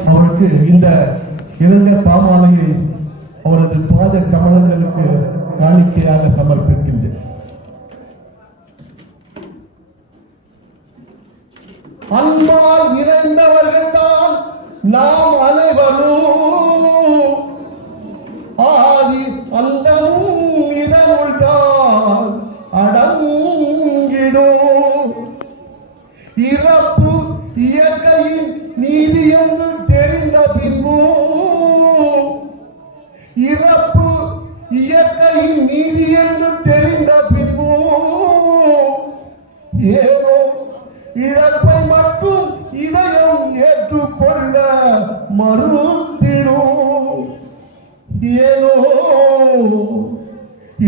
அவருக்கு இந்த இறந்த பாமாலையை அவரது பாத கமலங்களுக்கு காணிக்கையாக சமர்ப்பிக்கின்றேன். அன்பால் நிறைந்தவர்கள் தான் நாம் அனைவரும். ஆதி அந்தமும் இதனுள்தான் அடங்கிடும். இறப்பு இயற்கையின் நீதி என்று தெரிந்த பின்பும், இறப்பு இயற்கையின் நீதி என்று தெரிந்த பின்பும் ஏதோ இழப்பை மட்டும் இதயம் ஏற்றுக்கொள்ள மறுத்திடும். ஏதோ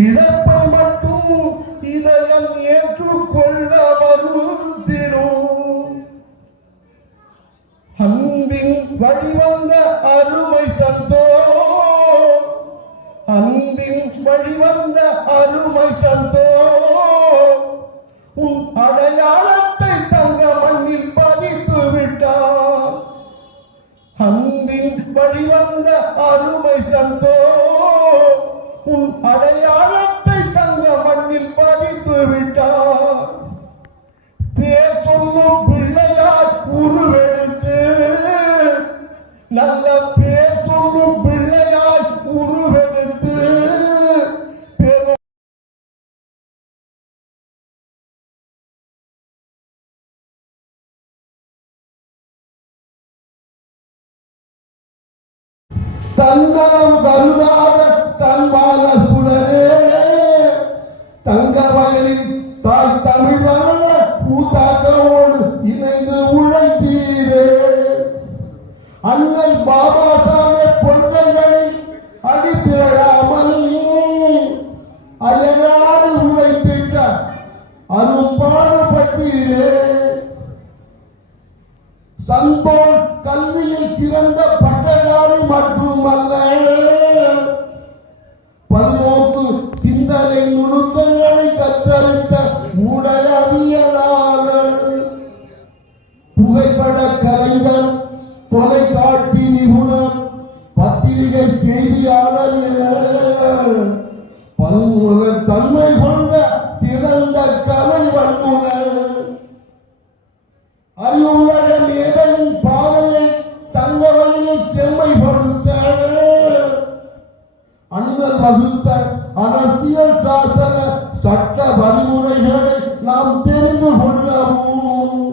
இழப்பை மட்டும் இதயம் ஏற்றுக்கொள்ள மறுத்திடும். அன்பின் வழிவந்த அருமை சந்தோ, அன்பின் வழிவந்த அருமை சந்தோ, உன் அடையாளத்தை தங்க மண்ணில் பதித்து விட்டார். அன்பின் வழிவந்த அருமை சந்தோ, உன் அடையாளத்தை தங்க மண்ணில் பதித்து விட்டார். பேர் சொல்லும் பிள்ளையார் உருவெடுத்து, நல்ல பேர் சொல்லும் பிள்ளையார் உருவெடுத்து தன்னலம் கருதாத தன்மான சுடரே, தங்க வயலில் தாய் தமிழ் வளர பூத்தாக்கோடு இணைந்து உழைத்தீரே. அன்னை பாபா சாஹேப் கொள்கைகளை அடிப்பிடாமல் அயனாடு உழைத்திட்ட அரும்பாடுபட்டீரே. சந்தோல் கல்வியில் சிறந்த பட்டதாரி மட்டுமல்ல, பல்நோக்கு சிந்தனை நுணுக்கங்களை கற்றறிந்த ஊடகவியலாளர், புகைப்பட கலைஞர், தொலைக்காட்சி நிபுணர், பத்திரிகை செய்தியாளர் என பன்முக தன்மை கொண்ட சிறந்த கலை வல்லுநர். அறிவுலக மேதையின் பாதையை தங்க வழியில் செம்மைப்படுத்த அண்ணல் வகுத்த அரசியல் சாசன சட்ட வழிமுறைகளை நாம் தெரிந்து கொள்ளவும்,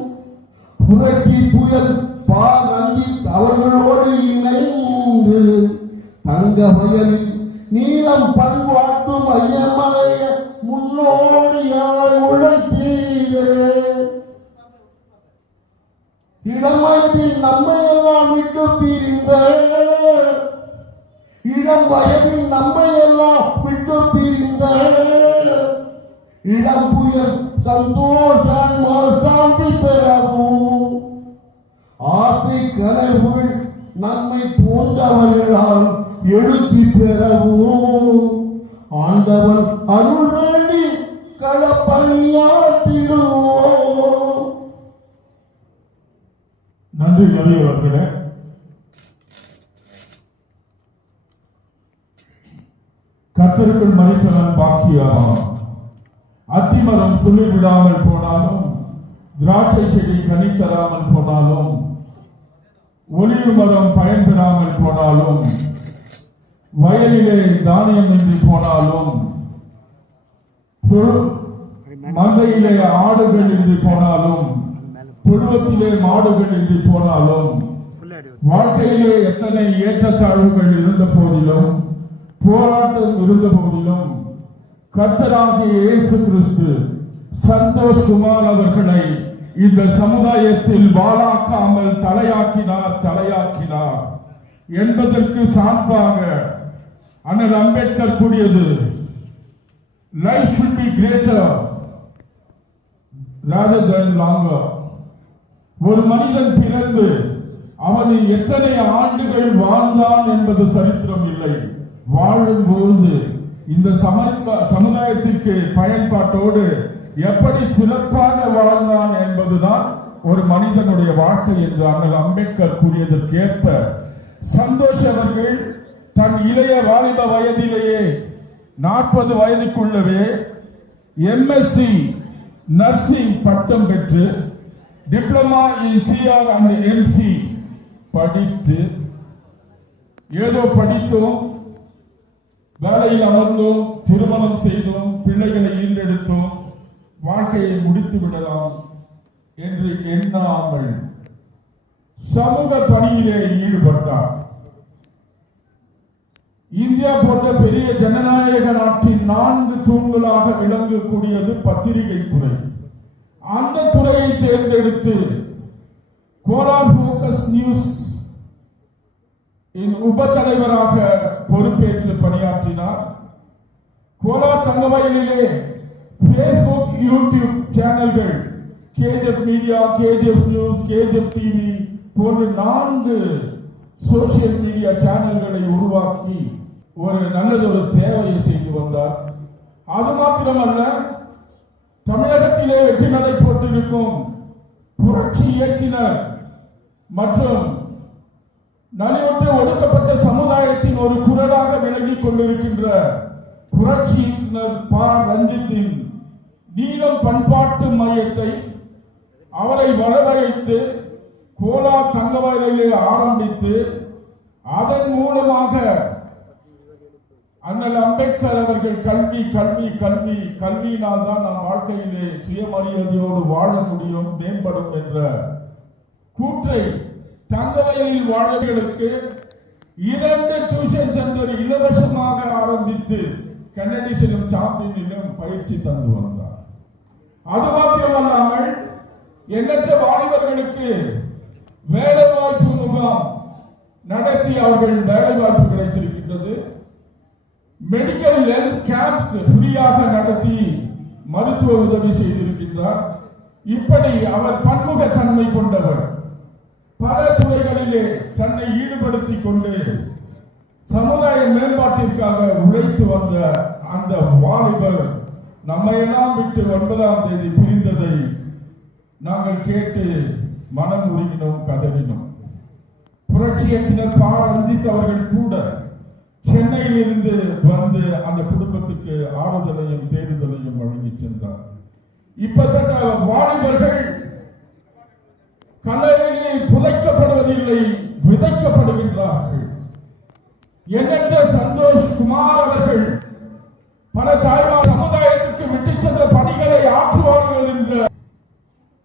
புரட்சி புயல் பா ரஞ்சித் அவர்களோடு இணைந்து தங்க வயலில் நீளம் பண்பாட்டு மையமடைய முன்னோடியாய் உழைத்தீரே. இளமயத்தில் நம்மை எல்லாம் விட்டு பிரிந்த, இளம் வயதில் நம்மை எல்லாம் விட்டு பிரிந்த இளம் புயல் சந்தோஷம் சாந்தி பெறவும், ஆசை கனவுகள் நம்மை போன்றவர்களால் எழுதி பெறவும் ஆண்டவன் அருள் வேண்டி களப்பணியாற்றிடுவோம். நன்றி நவியவர்களே. கர்த்தருக்குள் மரித்தவன் பாக்கியவான். அத்திமரம் துளிர் விடாமல் போனாலும், திராட்சை செடி கனி தராமல் போனாலும், ஒலிவு மரம் பயன்பெறாமல் போனாலும், வயலிலே தானியமின்றி போனாலும், மந்தையிலே ஆடுகள் இன்றி போனாலும், புருவத்திலே மாடுகள் இன்றி போனாலும், வாழ்க்கையிலே எத்தனை ஏற்றத்தாழ்வுகள் இருந்த போதிலும், போராட்டம் இருந்த போதிலும், கர்த்தராகிய இயேசு கிறிஸ்து சந்தோஷ் குமார் அவர்களை இந்த சமுதாயத்தில் வாழாக்காமல் தலையாக்கினார் என்பதற்கு சான்றாக அண்ணல் அம்பேத்கர் கூறியது, life will be greater rather than longer. ஒரு மனிதன் பிறந்து அவன் எத்தனை ஆண்டுகள் வாழ்ந்தான் என்பது சரித்திரம் இல்லை. வாழும்போது இந்த சமுதாயத்திற்கு பயன்பாட்டோடு எப்படி சிறப்பாக வாழ்ந்தான் என்பதுதான் ஒரு மனிதனுடைய வாழ்க்கை என்று அண்ணல் அம்பேத்கர் கூறியதற்கு ஏற்ப சந்தோஷ் அவர்கள் தன் இளைய வாலிப வயதிலேயே 40 வயதுக்குள்ளவே MSc நர்சிங் பட்டம் பெற்று diploma in CR and MC படித்து ஏதோ படித்தோம், வேலையில் அமர்ந்தோம், திருமணம் செய்தோம், பிள்ளைகளை ஈன்றெடுத்தோம், வாழ்க்கையை முடித்து விடலாம் என்று எண்ணாமல் சமூக பணியிலே ஈடுபட்டார். இந்தியா போன்ற பெரிய ஜனநாயக நாட்டின் 4 தூண்களாக விளங்கக்கூடியது பத்திரிகை துறை. அந்த துறையை தேர்ந்தெடுத்து கோலார் போக்கஸ் நியூஸ் உப தலைவராக பொறுப்பேற்று பணியாற்றினார். கோலார் தங்கவயலிலே பேஸ்புக், யூடியூப் சேனல்கள், KGF media, KGF news, KGF TV போன்ற 4 சோசியல் மீடியா சேனல்களை உருவாக்கி ஒரு நல்லதொரு சேவையை செய்து வந்தார். அது மாத்திரமல்ல, தமிழகத்திலே வெற்றி நடை போட்டிருக்கும் புரட்சி இயக்கினர் மற்றும் நலிவுற்று ஒடுக்கப்பட்ட சமுதாயத்தின் ஒரு குரலாக விளங்கிக் கொண்டிருக்கின்ற புரட்சியினர் ப. ரஞ்சித்தின் நீலம் பண்பாட்டு மையத்தை அவரை வரவழைத்து கோலார் தங்கவயலிலே ஆரம்பித்து அதன் மூலமாக அண்ணல் அம்பேத்கர் அவர்கள் கல்வி கல்வி கல்வி கல்வியினால் தான் நம் வாழ்க்கையிலே சுயமரியாதையோடு வாழ முடியும், மேம்படும் என்ற கூற்றை தங்கவயலில் வாழர்களுக்கு 2 டியூஷன் சென்டர் இலவசமாக ஆரம்பித்து கன்னடி செல்லும் சாம்பியனிலும் பயிற்சி தந்து வந்தார். அது மாத்திரமல்லாமல் எண்ணற்ற வாலிபர்களுக்கு வேலை வாய்ப்பு முகாம் நடத்தி அவர்கள் வேலை வாய்ப்பு கிடைத்திருக்கின்றது. மெடிக்கல் ஹெல்த் கேம்ப்ஸ் ஃப்ரீயாக நடத்தி மருத்துவ உதவி செய்திருக்கின்றார். இப்படி அவர் பன்முகத்தன்மை கொண்டவர். பல துறைகளிலே தன்னை ஈடுபடுத்திக் கொண்டு சமுதாய மேம்பாட்டிற்காக உழைத்து வந்த அந்த வாலிபர் நம்மையெல்லாம் விட்டு 9ஆம் தேதி பிரிந்ததை நாங்கள் கேட்டு மனம் உருகினோம், கதறினோம். புரட்சி இயக்குனர் ப. ரஞ்சித் அவர்கள் கூட சென்னையில் இருந்து வந்து அந்த குடும்பத்துக்கு ஆறுதலையும் தேறுதலையும் வழங்கி சென்றார். இப்பத்தட்ட வாலிபர்கள் கலையிலே புதைக்கப்படுவதில்லை, விதைக்கப்படுகின்றார்கள். எண்ணற்ற சந்தோஷ் குமார் அவர்கள் பல தாய்மார் சமுதாயத்திற்கு விட்டு சென்ற பணிகளை ஆற்றுவார்கள் என்ற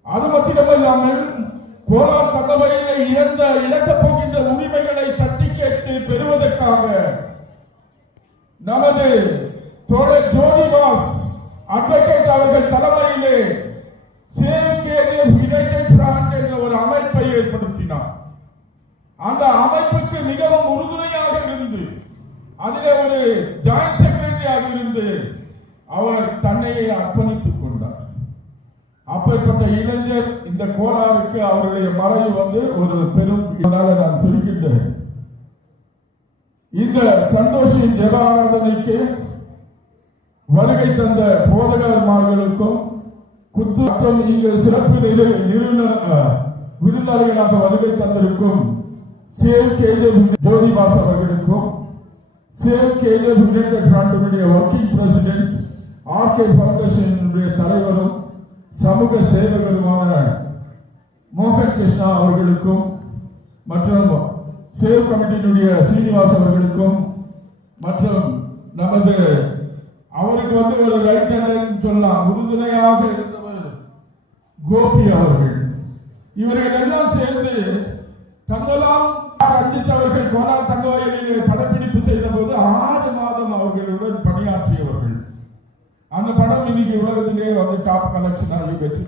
அது மட்டுமல்லாமல் கோலார் தங்கவயலிலே இழக்கப் போகின்ற உரிமைகளை தட்டி கேட்டு பெறுவதற்காக நமது தோழர் ஜோதிவாஸ் அட்வொகேட் அவர்கள் தலைமையிலே சேவ் கேஜிஎஃப் யுனைடெட் ஃப்ரண்ட் என்ற ஒரு அமைப்பை ஏற்படுத்தினார். அந்த அமைப்புக்கு மிகவும் உறுதுணையாக இருந்து அதிலே ஒரு ஜாயிண்ட் செக்ரட்டரியாக இருந்து அவர் தன்னையே அர்ப்பணித்துக் கொண்டார். அப்பேற்பட்ட இளைஞர் இந்த கோலாருக்கு அவருடைய மறைவு வந்து ஒரு பெரும் நான் சொல்கின்றேன். இந்த சந்தோஷின் ஜெபாராதனைக்கு வருகை தந்த போதகர்மார்களுக்கும் மற்றும் இங்கு சிறப்பு விருந்தாளிகளாக வருகை தந்திருக்கும் சேவ் கேஜிஎஃப் ஜோதிவாஸ் அவர்களுக்கும் save KGF united front working president RK foundation தலைவரும் சமூக சேவகருமான மோகன் கிருஷ்ணா அவர்களுக்கும் மற்றும் சேவ் கமிட்டியினுடைய சீனிவாஸ் அவர்களுக்கும் மற்றும் நமது அவருக்கு வந்து ஒரு ரைட் ஹேண்ட் சொல்லலாம் உறுதுணையாக இருந்தவர் கோபி அவர்கள், இவர்கள் எல்லாம் சேர்ந்து தங்கலாம் ரஞ்சித் அவர்கள் கோலார் தங்கவயலிலே படப்பிடிப்பு செய்த போது 6 மாதம் அவர்களுடன் பணியாற்றியவர்கள். அந்த படம் இன்னைக்கு உலகத்திலே வந்து டாப் கலெக்ஷன் ஆகி வெற்றி.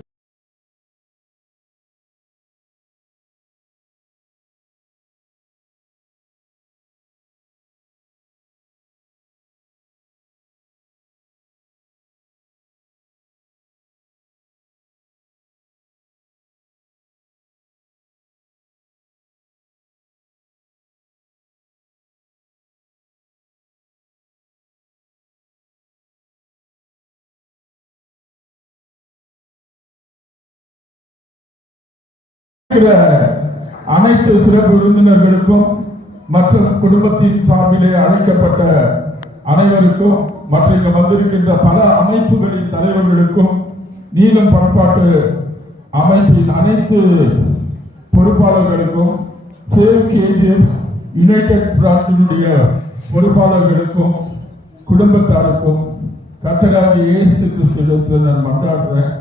அனைத்து சிறப்பு விருந்தினர்களுக்கும் மற்றும் குடும்பத்தின் சார்பிலே அழைக்கப்பட்ட அனைவருக்கும் மற்றும் இங்கு வந்திருக்கின்ற பல அமைப்புகளின் தலைவர்களுக்கும் நீலம் பண்பாட்டு அமைப்பின் அனைத்து பொறுப்பாளர்களுக்கும், சேவ் கேஜிஎஃப் யுனைடெட் பிரார்த்தனுடைய பொறுப்பாளர்களுக்கும் குடும்பத்தாருக்கும் கர்த்தராகிய இயேசு கிறிஸ்துவிடத்தில் நான் மன்றாடுறேன்.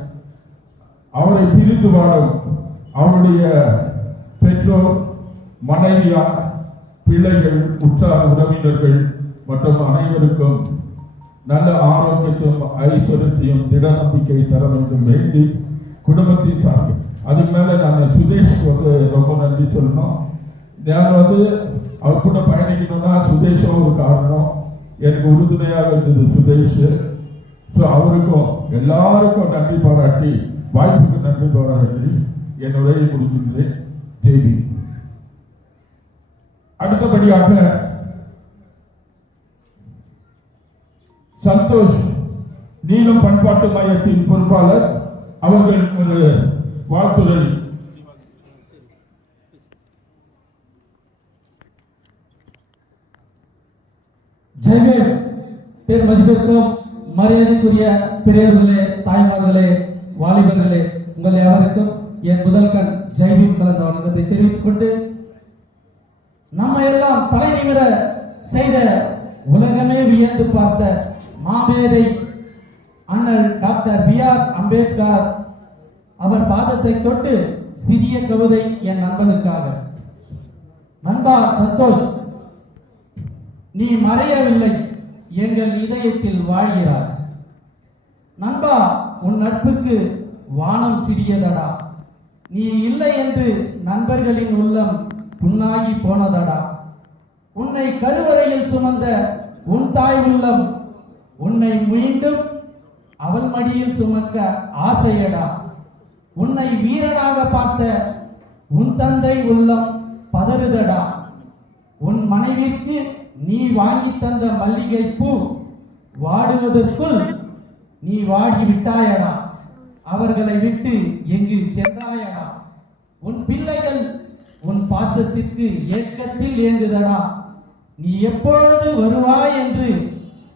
அவரை பிரிந்து வாழும் அவருடைய பெற்றோர், மனைவியார், பிள்ளைகள், உற்றார் உறவினர்கள் மற்றும் அனைவருக்கும் நல்ல ஆரோக்கியத்தையும் ஐஸ்வர்யத்தையும் திட நம்பிக்கை தர வேண்டும் வேண்டி குடும்பத்தின் சார்பில். அதுக்கு மேல நான் சுதேஷ் ரொம்ப நன்றி சொல்லணும். நான் அவர் கூட பயணிக்கணும்னா சுதேஷும் ஒரு காரணம், எனக்கு உறுதுணையாக இருந்தது சுதேஷ். ஸோ அவருக்கும் எல்லாருக்கும் நன்றி பாராட்டி, வாய்ப்புக்கு நன்றி பாராட்டி என் உரையை முடிக்கின்றேன். தேவி. அடுத்தபடியாக சந்தோஷ், நீலம் பண்பாட்டு மையத்தின் பொறுப்பாளர், அவர்கள் ஒரு வாழ்த்துரை. ஜெய்வேல் பேர் மதிப்பிற்கும் மரியாதைக்குரிய பெரியவர்களே, தாய்மார்களே, வாலிபர்களே, உங்கள் யாவருக்கும் என் முதல்கண் ஜெய்வீம் கலந்த வணக்கத்தை தெரிவித்துக் கொண்டு, நம்ம எல்லாம் தலை நிமிர செய்த, உலகமே வியந்து பார்த்த மாமேதை அண்ணல் டாக்டர் B.R. அம்பேத்கர் அவர் பாதத்தை தொட்டு சிறிய கவிதை என் நண்பனுக்காக. நண்பா சந்தோஷ், நீ மறையவில்லை, எங்கள் இதயத்தில் வாழ்கிறாய். நண்பா, உன் நட்புக்கு வானம் சிறியதடா. நீ இல்லை என்று நண்பர்களின் உள்ளம் புண்ணாகி போனதடா. உன்னை கருவறையில் சுமந்த உன் தாய் உள்ளம் உன்னை மீண்டும் அவள் மடியில் சுமக்க ஆசையடா. உன்னை வீரனாக பார்த்த உன் தந்தை உள்ளம் பதறுதடா. உன் மனைவிக்கு நீ வாங்கி தந்த மல்லிகை பூ வாடுவதற்குள் நீ வாடி விட்டாயடா. அவர்களை விட்டு எங்கு சென்றாயடா. உன் பிள்ளைகள் உன் பாசத்திற்கு ஏக்கத்தில் ஏங்குதடா. நீ எப்பொழுது வருவாய் என்று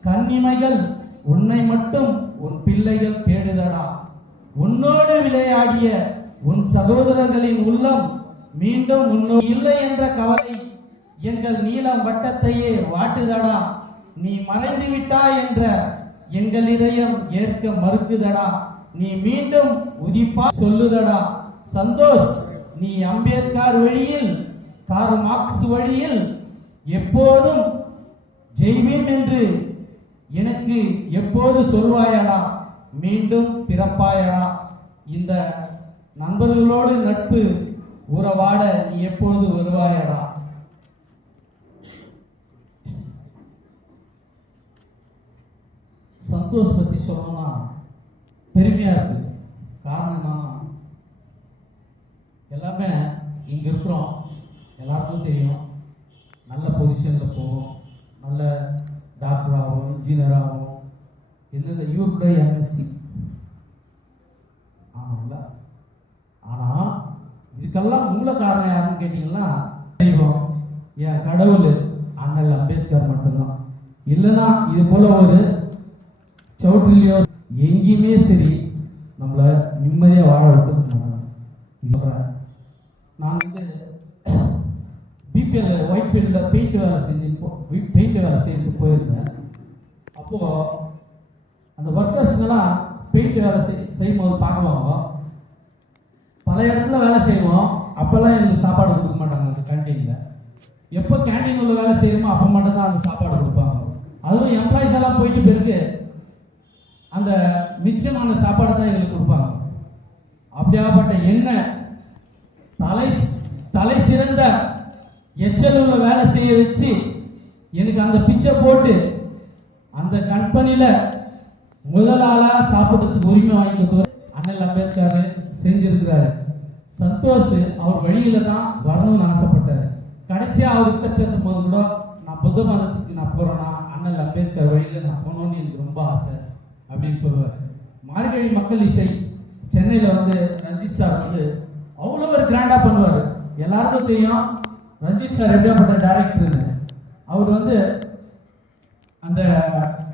கண்ணிமைகள் உன்னை மட்டும் உன் பிள்ளைகள் தேடுதடா. உன்னோடு விளையாடிய உன் சகோதரர்களின் உள்ளம் மீண்டும் உன்னோடு இல்லை என்ற கவலை எங்கள் நீளம் வட்டத்தையே வாட்டுதடா. நீ மறைந்து விட்டாய் என்ற எங்கள் இதயம் ஏற்க மறுக்குதடா. நீ மீண்டும் உதிப்பா சொல்லுதடா. சந்தோஷ், நீ அம்பேத்கர் வழியில், கார்ல் மார்க்ஸ் வழியில் எப்போதும் ஜெய்வீம் என்று எனக்கு எப்போது சொல்வாயடா. மீண்டும் பிறப்பாயடா. இந்த நண்பர்களோடு நட்பு உறவாட நீ எப்போது வருவாயடா. சந்தோஷ் பத்தி சொல்லணும்னா பெருமையா இருக்கு. காரணம் என்னன்னா, எல்லாமே இங்க இருக்கிறோம், எல்லாருக்கும் தெரியும், நல்ல பொசிஷன்ல போவோம், நல்ல டாக்டர் ஆகும், இன்ஜினியர் ஆகும். என்னது இவர் கூட எம்எஸ்சி ஆமாம்ல. ஆனா இதுக்கெல்லாம் மூல காரணம் யாருன்னு கேட்டீங்கன்னா, தெய்வம், என் கடவுள் அண்ணல் அம்பேத்கர் மட்டும்தான். இல்லைன்னா இது போல ஒரு சவுட்ரிலையோ எங்கேயுமே சரி நம்மள நிம்மதியா வாழ வைக்கிறது. நான் பிபிஎல் ஒயிட் ஃபீல்ட்ல பெயிண்ட் வேலை செஞ்சு போயிருந்தேன். அப்போ அந்த ஒர்க்கர்ஸ்லாம் பெயிண்ட் வேலை செய்யும்போது பார்க்குவாங்க. பல இடத்துல வேலை செய்வோம், அப்பெல்லாம் எங்களுக்கு சாப்பாடு கொடுக்க மாட்டாங்க அந்த கேன்டீனில். எப்போ கேன்டீன் உள்ள வேலை செய்யணுமோ அப்போ மட்டும்தான் அந்த சாப்பாடு கொடுப்பாங்க. அதுவும் எம்ப்ளாயிஸ் எல்லாம் போயிட்டு பிறகு அந்த மிச்சமான சாப்பாடை தான் எங்களுக்கு கொடுப்பாங்க. அப்படியாப்பட்ட என்ன தலை சிறந்த எச்சல் உள்ள வேலை செய்ய வச்சு எனக்கு அந்த பிச்சை போட்டு அந்த கம்பெனியில முதலாளா சாப்பிட்றதுக்கு உரிமை வாங்கி கொடுத்தவர் அண்ணல் அம்பேத்கர் செஞ்சிருக்கிறாரு. சந்தோஷ் அவர் வழியில தான் வரணும்னு ஆசைப்பட்டாரு. கடைசியா அவர்கிட்ட பேசும்போது கூட, நான் புத்த மதத்துக்கு நான் போறேன்னா அண்ணல் அம்பேத்கர் வழியில நான் போகணும்னு எனக்கு ரொம்ப ஆசை அப்படின்னு சொல்லுவார். மார்கழி மக்கள் இசை சென்னையில ரஞ்சித் சார் அவ்வளோ ஒரு கிராண்டா பண்ணுவார். எல்லாருக்கும் தெரியும் ரஞ்சித் சார் எப்படியாப்பட்ட டைரக்டர்னு. அவர் அந்த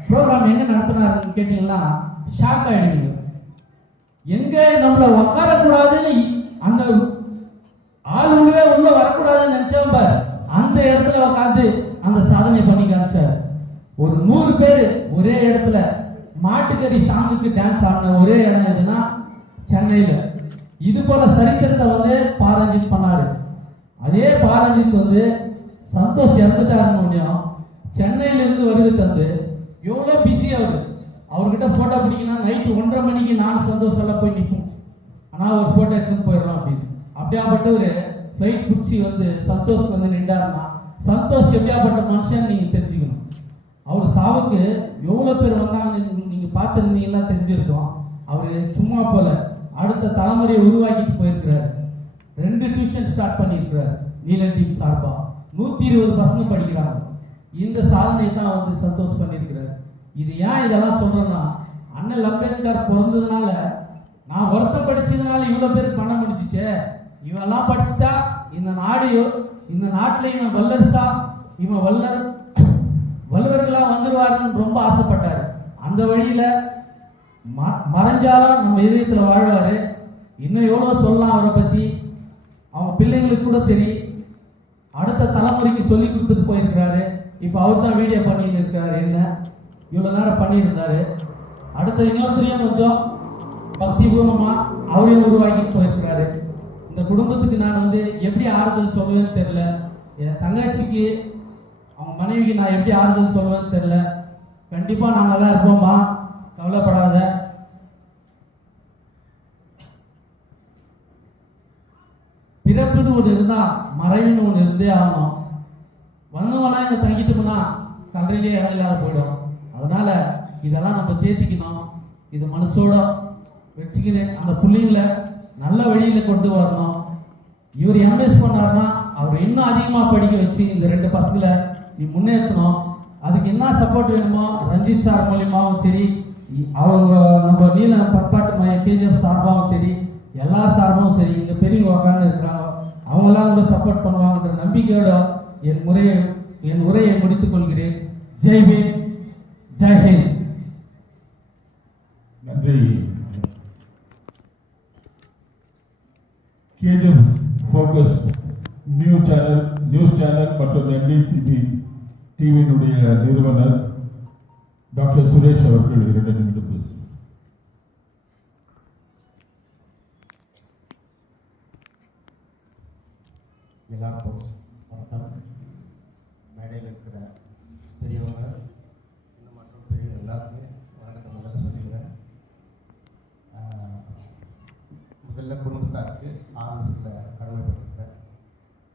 ப்ரோக்ராம் எங்க நடத்தினாருன்னு கேட்டீங்கன்னா ஷாக் ஆயிடுவீங்க. எங்க நம்மள உட்காரக்கூடாதுன்னு அந்த ஆள் உள்ளே உள்ள வரக்கூடாதுன்னு நினைச்சோம் பார், அந்த இடத்துல உட்காந்து அந்த சாதனை பண்ணி காமிச்சார். ஒரு 100 பேர் ஒரே இடத்துல மாட்டுக்கறி சாங்குக்கு டான்ஸ் ஆடின ஒரே இடம் எதுனா சென்னையில. இது போல சரித்திரத்தை வந்து பாரஞ்சித் பண்ணாரு. அதே பாரஞ்சித் வந்து சந்தோஷ் இறந்துட்டாருன்னு சென்னையில இருந்து வருது தந்து எவ்வளவு பிஸி அவர்கிட்ட போட்டோ பிடிக்கணும். நைட்டு 1:30 மணிக்கு நானும் சந்தோஷம் எல்லாம் போய் நிற்போம். ஆனால் ஒரு போட்டோ எடுத்துன்னு போயிடலாம் அப்படின்னு. அப்படியாப்பட்ட ஒரு ஃப்ளைட் பிடிச்சி வந்து சந்தோஷ் வந்து நின்றாருன்னா சந்தோஷ் எப்படியாப்பட்ட மனுஷன் நீங்க தெரிஞ்சுக்கணும். அவர் சாவுக்கு எவ்வளவு பேர் வந்தாங்க நீங்க பார்த்துருந்தீங்கன்னா தெரிஞ்சிருக்கோம். அவரு சும்மா போல அடுத்த தலைமுறையை உருவாக்கிட்டு போயிருக்கிறாரு. 2 டியூஷன் ஸ்டார்ட் பண்ணியிருக்கிறார் நீலன் டீம் சார்பா. 120 பசங்க படிக்கிறாங்க. இந்த சாதனை தான் வந்து சந்தோஷ் பண்ணியிருக்கிறார். இது ஏன் இதெல்லாம் சொல்றேன்னா, அண்ணல் அம்பேத்கர் பிறந்ததுனால நான் வருத்தப்படிச்சதுனால இவ்வளவு பேருக்கு பண்ண முடிஞ்சிச்சே. இவெல்லாம் படிச்சுட்டா இந்த நாட்டுல இவன் வல்லரசா இவன் வல்லவர்களா வந்துருவாருன்னு ரொம்ப ஆசைப்பட்டாரு. அந்த வழியில மறைஞ்சாலும் நம்ம இதயத்துல வாழ்வாரு. இன்னும் எவ்வளவு சொல்லலாம் அவரை பத்தி. அவங்க பிள்ளைங்களுக்கு கூட சரி அடுத்த தலைமுறைக்கு சொல்லி கொடுத்துட்டு போயிருக்கிறாரு. இப்ப அவர் தான் வீடியோ பண்ணிட்டு இருக்காரு. என்ன இவ்வளவு நேரம் பண்ணியிருந்தாரு. அடுத்த இன்னொருத்தரையும் கொஞ்சம் பக்தி பூர்வமா அவரையும் உருவாக்கிட்டு போயிருக்கிறாரு. இந்த குடும்பத்துக்கு நான் வந்து எப்படி ஆறுதல் சொல்லுவேன்னு தெரியல. என் தங்கச்சிக்கு அவங்க மனைவிக்கு நான் எப்படி ஆறுதல் சொல்லுவேன்னு தெரியல. கண்டிப்பா நாங்க எல்லாம் இருப்போம்மா, கவலைப்படாத. பிறப்புது ஒன்று இருந்தா மறைவுன்னு ஒன்று இருந்தே ஆகணும். வந்தவங்களாம் இங்க தங்கிட்டோம்னா கல்லறையிலே இடம் இல்லாத போயிடும். அதனால இதெல்லாம் நம்ம தேத்திக்கணும். இது மனசோட வச்சுக்கின்னு அந்த பிள்ளைங்களை நல்ல வழியில கொண்டு வரணும். இவர் எம்எஸ் பண்ணாருன்னா அவர் இன்னும் அதிகமா படிக்க வச்சு இந்த 2 பசங்களை நீ முன்னேற்றணும். அதுக்கு என்ன சப்போர்ட் வேணுமோ ரஞ்சித் சார் மூலியமாவும் சரி, அவங்க நம்ம நீல பண்பாட்டு மையம் கேஜிஎஃப் சார்பாகவும் சரி, எல்லா சார்பாகவும் சரி, இங்க பெரியவங்க உட்கார்ந்து இருக்கிறாங்க, அவங்கெல்லாம் கூட சப்போர்ட் பண்ணுவாங்கன்ற நம்பிக்கையோட என் உரையை முடித்துக் கொள்கிறேன். ஜெய் பீம், ஜெய் ஹிந்த். நன்றி. கேஜிஎஃப் ஃபோக்கஸ் நியூஸ் சேனல் மற்றும் என்டிசிபி டிவியினுடைய நிறுவனர் டாக்டர் சுரேஷ் அவர்கள் 2 நிமிடம் பேச. எல்லாருக்கும் வணக்கம். மேடையில் இருக்கிற பெரியவங்க இன்னும் மற்றும் பெரியவங்க எல்லாருக்குமே வணக்கம் முதல்ல சொல்லிக்கிறேன். முதல்ல குடும்பத்தாருக்கு ஆரம்பத்தில் கடமைப்பட்டிருக்கிறேன்.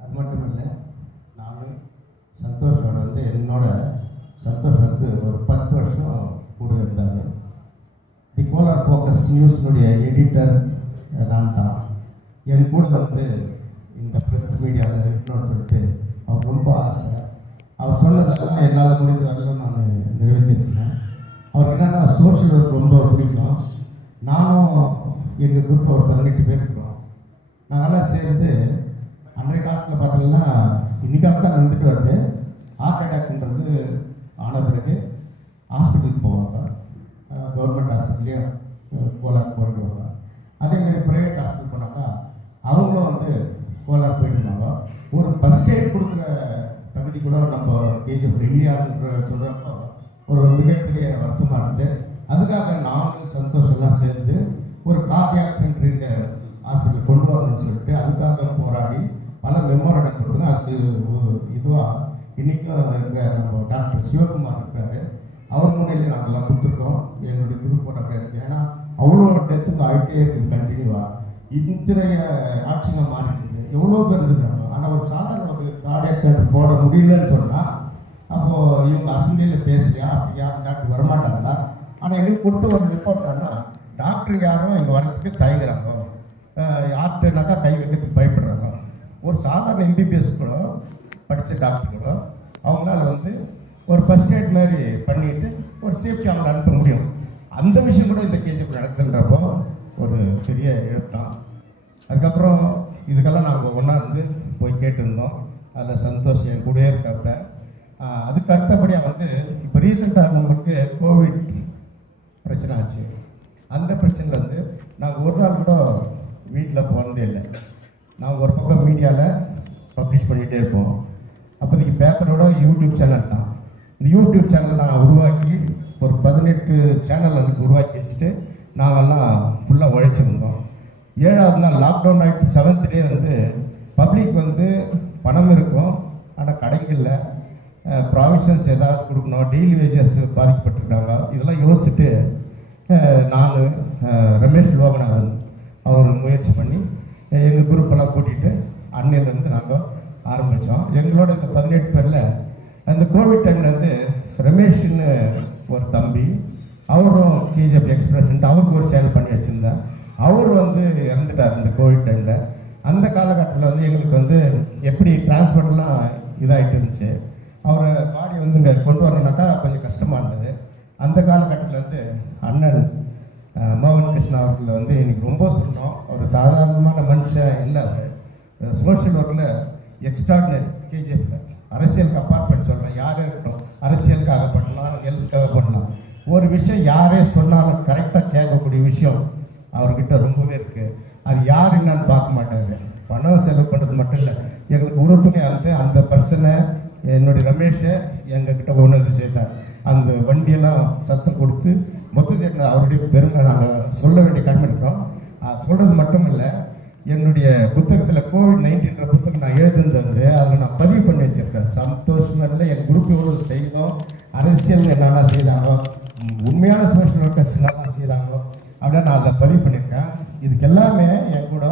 அது மட்டும் இல்லை, நானும் சந்தோஷோட வந்து என்னோட சந்தோஷ் வந்து ஒரு 10 வருஷம் கூட இருந்தார். தி கோலார் ஃபோக்கஸ் நியூஸுடைய எடிட்டர் நான் தான். என் கூட வந்து இந்த ப்ரெஸ் மீடியாவில் இருக்கணும்னு சொல்லிட்டு அவர் ரொம்ப ஆசை. அவர் சொன்னதெல்லாம் என்னால் முடிஞ்சதெல்லாம் நான் நிறைவேற்றிருக்கேன். அவருக்கு என்னென்னா சோஷியல் ஒர்க் ரொம்ப பிடிக்கும். நானும் எங்கள் குரூப்பில் ஒரு 18 பேர் இருக்கிறோம். நாங்கள்லாம் சேர்ந்து அன்றைய காலத்தில் பார்த்தீங்கன்னா இன்றைக்கி தான் நடந்துட்டு வருது. ஹார்ட் அட்டாக்ன்றது ஆன பிறகு ஹாஸ்பிட்டலுக்கு போவாங்க. கவர்மெண்ட் ஹாஸ்பிட்டல்லையே கோலார் போயிட்டு வருவாங்க. அதேமாதிரி ப்ரைவேட் ஹாஸ்பிட்டல் போனாக்கா அவங்களும் வந்து கோலார் போயிட்டு இருந்தாங்க. ஒரு பஸ் எய்ட் கொடுக்குற தகுதி கூட நம்ம கேஜிஎஃப் இந்தியான்ற சொல்கிறப்போ ஒரு மிகப்பெரிய வருத்தமாக இருக்குது. அதுக்காக நானும் சந்தோஷம்லாம் சேர்ந்து ஒரு கார்டியாக் சென்டர் இங்கே ஹாஸ்பிட்டல் கொண்டு வரணும்னு சொல்லிட்டு அதுக்காக போராடி பல மெமோரண்டம் கொடுத்து அது இதுவாக இன்றைக்கும் இருக்கிற நம்ம டாக்டர் சிவகுமார் இருக்காரு. அவர் முன்னிலையில் நாங்கள்லாம் கொடுத்துருக்கோம். என்னுடைய குரூப்போட பேருக்கு ஏன்னா அவ்வளோ டெத்துக்கு ஆகிட்டே இருக்குது கண்டினியூவாக. இன்றைய ஆட்சிங்க மாறிட்டு எவ்வளோ பேர் இருக்கிறாங்க. ஆனால் ஒரு சாதாரண ஒரு கார்டியாக் சென்டர் போட முடியலன்னு சொன்னால் அப்போது இவங்க அசம்பிளியில் பேசுறியா அப்படி யாரும் டாக்டர் வரமாட்டாங்களா? ஆனால் எங்களுக்கு கொடுத்த ஒரு ரிப்போர்ட்னா டாக்டர் யாரும் இங்கே வர்றதுக்கு தயங்குறாங்க. யார்கிட்டனாக்கா கை வைக்கிறதுக்கு பயப்படுறாங்க. ஒரு சாதாரண எம்பிபிஎஸ் கூட படித்த டாக்டர் கூட அவங்களால வந்து ஒரு ஃபர்ஸ்ட் எய்ட் மாதிரி பண்ணிட்டு ஒரு சேஃப்டி அவங்களை அனுப்ப முடியும். அந்த விஷயம் கூட இந்த கேஜிஎஃப் நடக்குதுன்றப்போ ஒரு பெரிய இழப்புதான். அதுக்கப்புறம் இதுக்கெல்லாம் நாங்கள் ஒன்றா இருந்து போய் கேட்டிருந்தோம். அதில் சந்தோஷம் என் கூடயே இருக்கப்ப அதுக்கு அடுத்தபடியாக வந்து இப்போ ரீசெண்டாக நம்மளுக்கு கோவிட் பிரச்சனை ஆச்சு. அந்த பிரச்சனையில் வந்து நாங்கள் ஒரு நாள் கூட வீட்டில் போனதே இல்லை. நாங்கள் ஒரு பக்கம் மீடியாவில் பப்ளிஷ் பண்ணிகிட்டே இருப்போம். அப்போதைக்கு பேப்பரோட யூடியூப் சேனல் தான். இந்த யூடியூப் சேனல் நான் உருவாக்கி ஒரு 18 சேனல் எனக்கு உருவாக்கி வச்சுட்டு நாங்கள்லாம் ஃபுல்லாக உழைச்சிருந்தோம். 7வது நாள் லாக்டவுன் ஆகிட்டு 7th டே வந்து பப்ளிக் வந்து பணம் இருக்கும், ஆனால் கடைகளில் ப்ராவிஷன்ஸ் ஏதாவது கொடுக்கணும், டெய்லி வேஜஸ் பாதிக்கப்பட்டிருக்காங்க. இதெல்லாம் யோசிச்சுட்டு நான் ரமேஷ் லோகநாதன் அவர் முயற்சி பண்ணி எங்கள் குரூப்பெல்லாம் கூட்டிகிட்டு அன்னையிலேருந்து நாங்கள் ஆரம்பித்தோம். எங்களோட இந்த 18 பேரில் அந்த கோவிட் டைமில் வந்து ரமேஷ்னு ஒரு தம்பி, அவரும் கேஜிஎஃப் எக்ஸ்பிரஸ்ன்ட்டு அவருக்கு ஒரு சேனல் பண்ணி வச்சுருந்தேன். அவர் வந்து இறந்துட்டார் இந்த கோவிட் டைமில். அந்த காலகட்டத்தில் வந்து எங்களுக்கு வந்து எப்படி டிரான்ஸ்போர்ட்லாம் இதாகிட்டு இருந்துச்சு. அவரை பாடி வந்து இங்கே கொண்டு வரணுன்னாக்கா கொஞ்சம் கஷ்டமாக இருந்தது. அந்த காலகட்டத்தில் வந்து அண்ணன் மோகன் கிருஷ்ணா அவர்களை வந்து எனக்கு ரொம்ப சொன்னோம். அவர் சாதாரணமான மனுஷன் இல்லை, அவர் சோஷியல் ஒர்க்கில் எக்ஸ்ட்ராடினரி. கேஜிஎஃப்பில் அரசியலுக்கு அப்பாற்பட்டு சொல்கிறேன், யாரே இருக்கட்டும், அரசியலுக்காக பண்ணலாம், எல்லுக்காக பண்ணலாம். ஒரு விஷயம் யாரே சொன்னாலும் கரெக்டாக கேட்கக்கூடிய விஷயம் அவர்கிட்ட ரொம்பவே இருக்குது. அது யார் என்னன்னு பார்க்க மாட்டாங்க. பணம் செலவு பண்ணுறது மட்டும் இல்லை, எங்களுக்கு உறுதுணையாக இருந்து அந்த பர்சனை என்னுடைய ரமேஷை எங்ககிட்ட கொண்டு வந்து சேர்த்தார். அந்த வண்டியெல்லாம் சத்தம் கொடுத்து மொத்தத்தை அவருடைய பெருமை நாங்கள் சொல்ல வேண்டிய கடமை இருக்கிறோம். சொல்கிறது மட்டும் இல்லை, என்னுடைய புத்தகத்தில் COVID-19 புத்தகம் நான் எழுதுனது வந்து அதில் நான் பதிவு பண்ணி வச்சுருக்கேன். சந்தோஷமாக இல்லை, என் குரூப் எவ்வளோ செய்தோம், அரசியல் என்னென்ன செய்தாங்களோ, உண்மையான சோஷியல் ஒர்க்கர்ஸ் என்னென்ன செய்கிறாங்களோ அப்படின்னு நான் அதை பதிவு பண்ணியிருக்கேன். இதுக்கு எல்லாமே என் கூட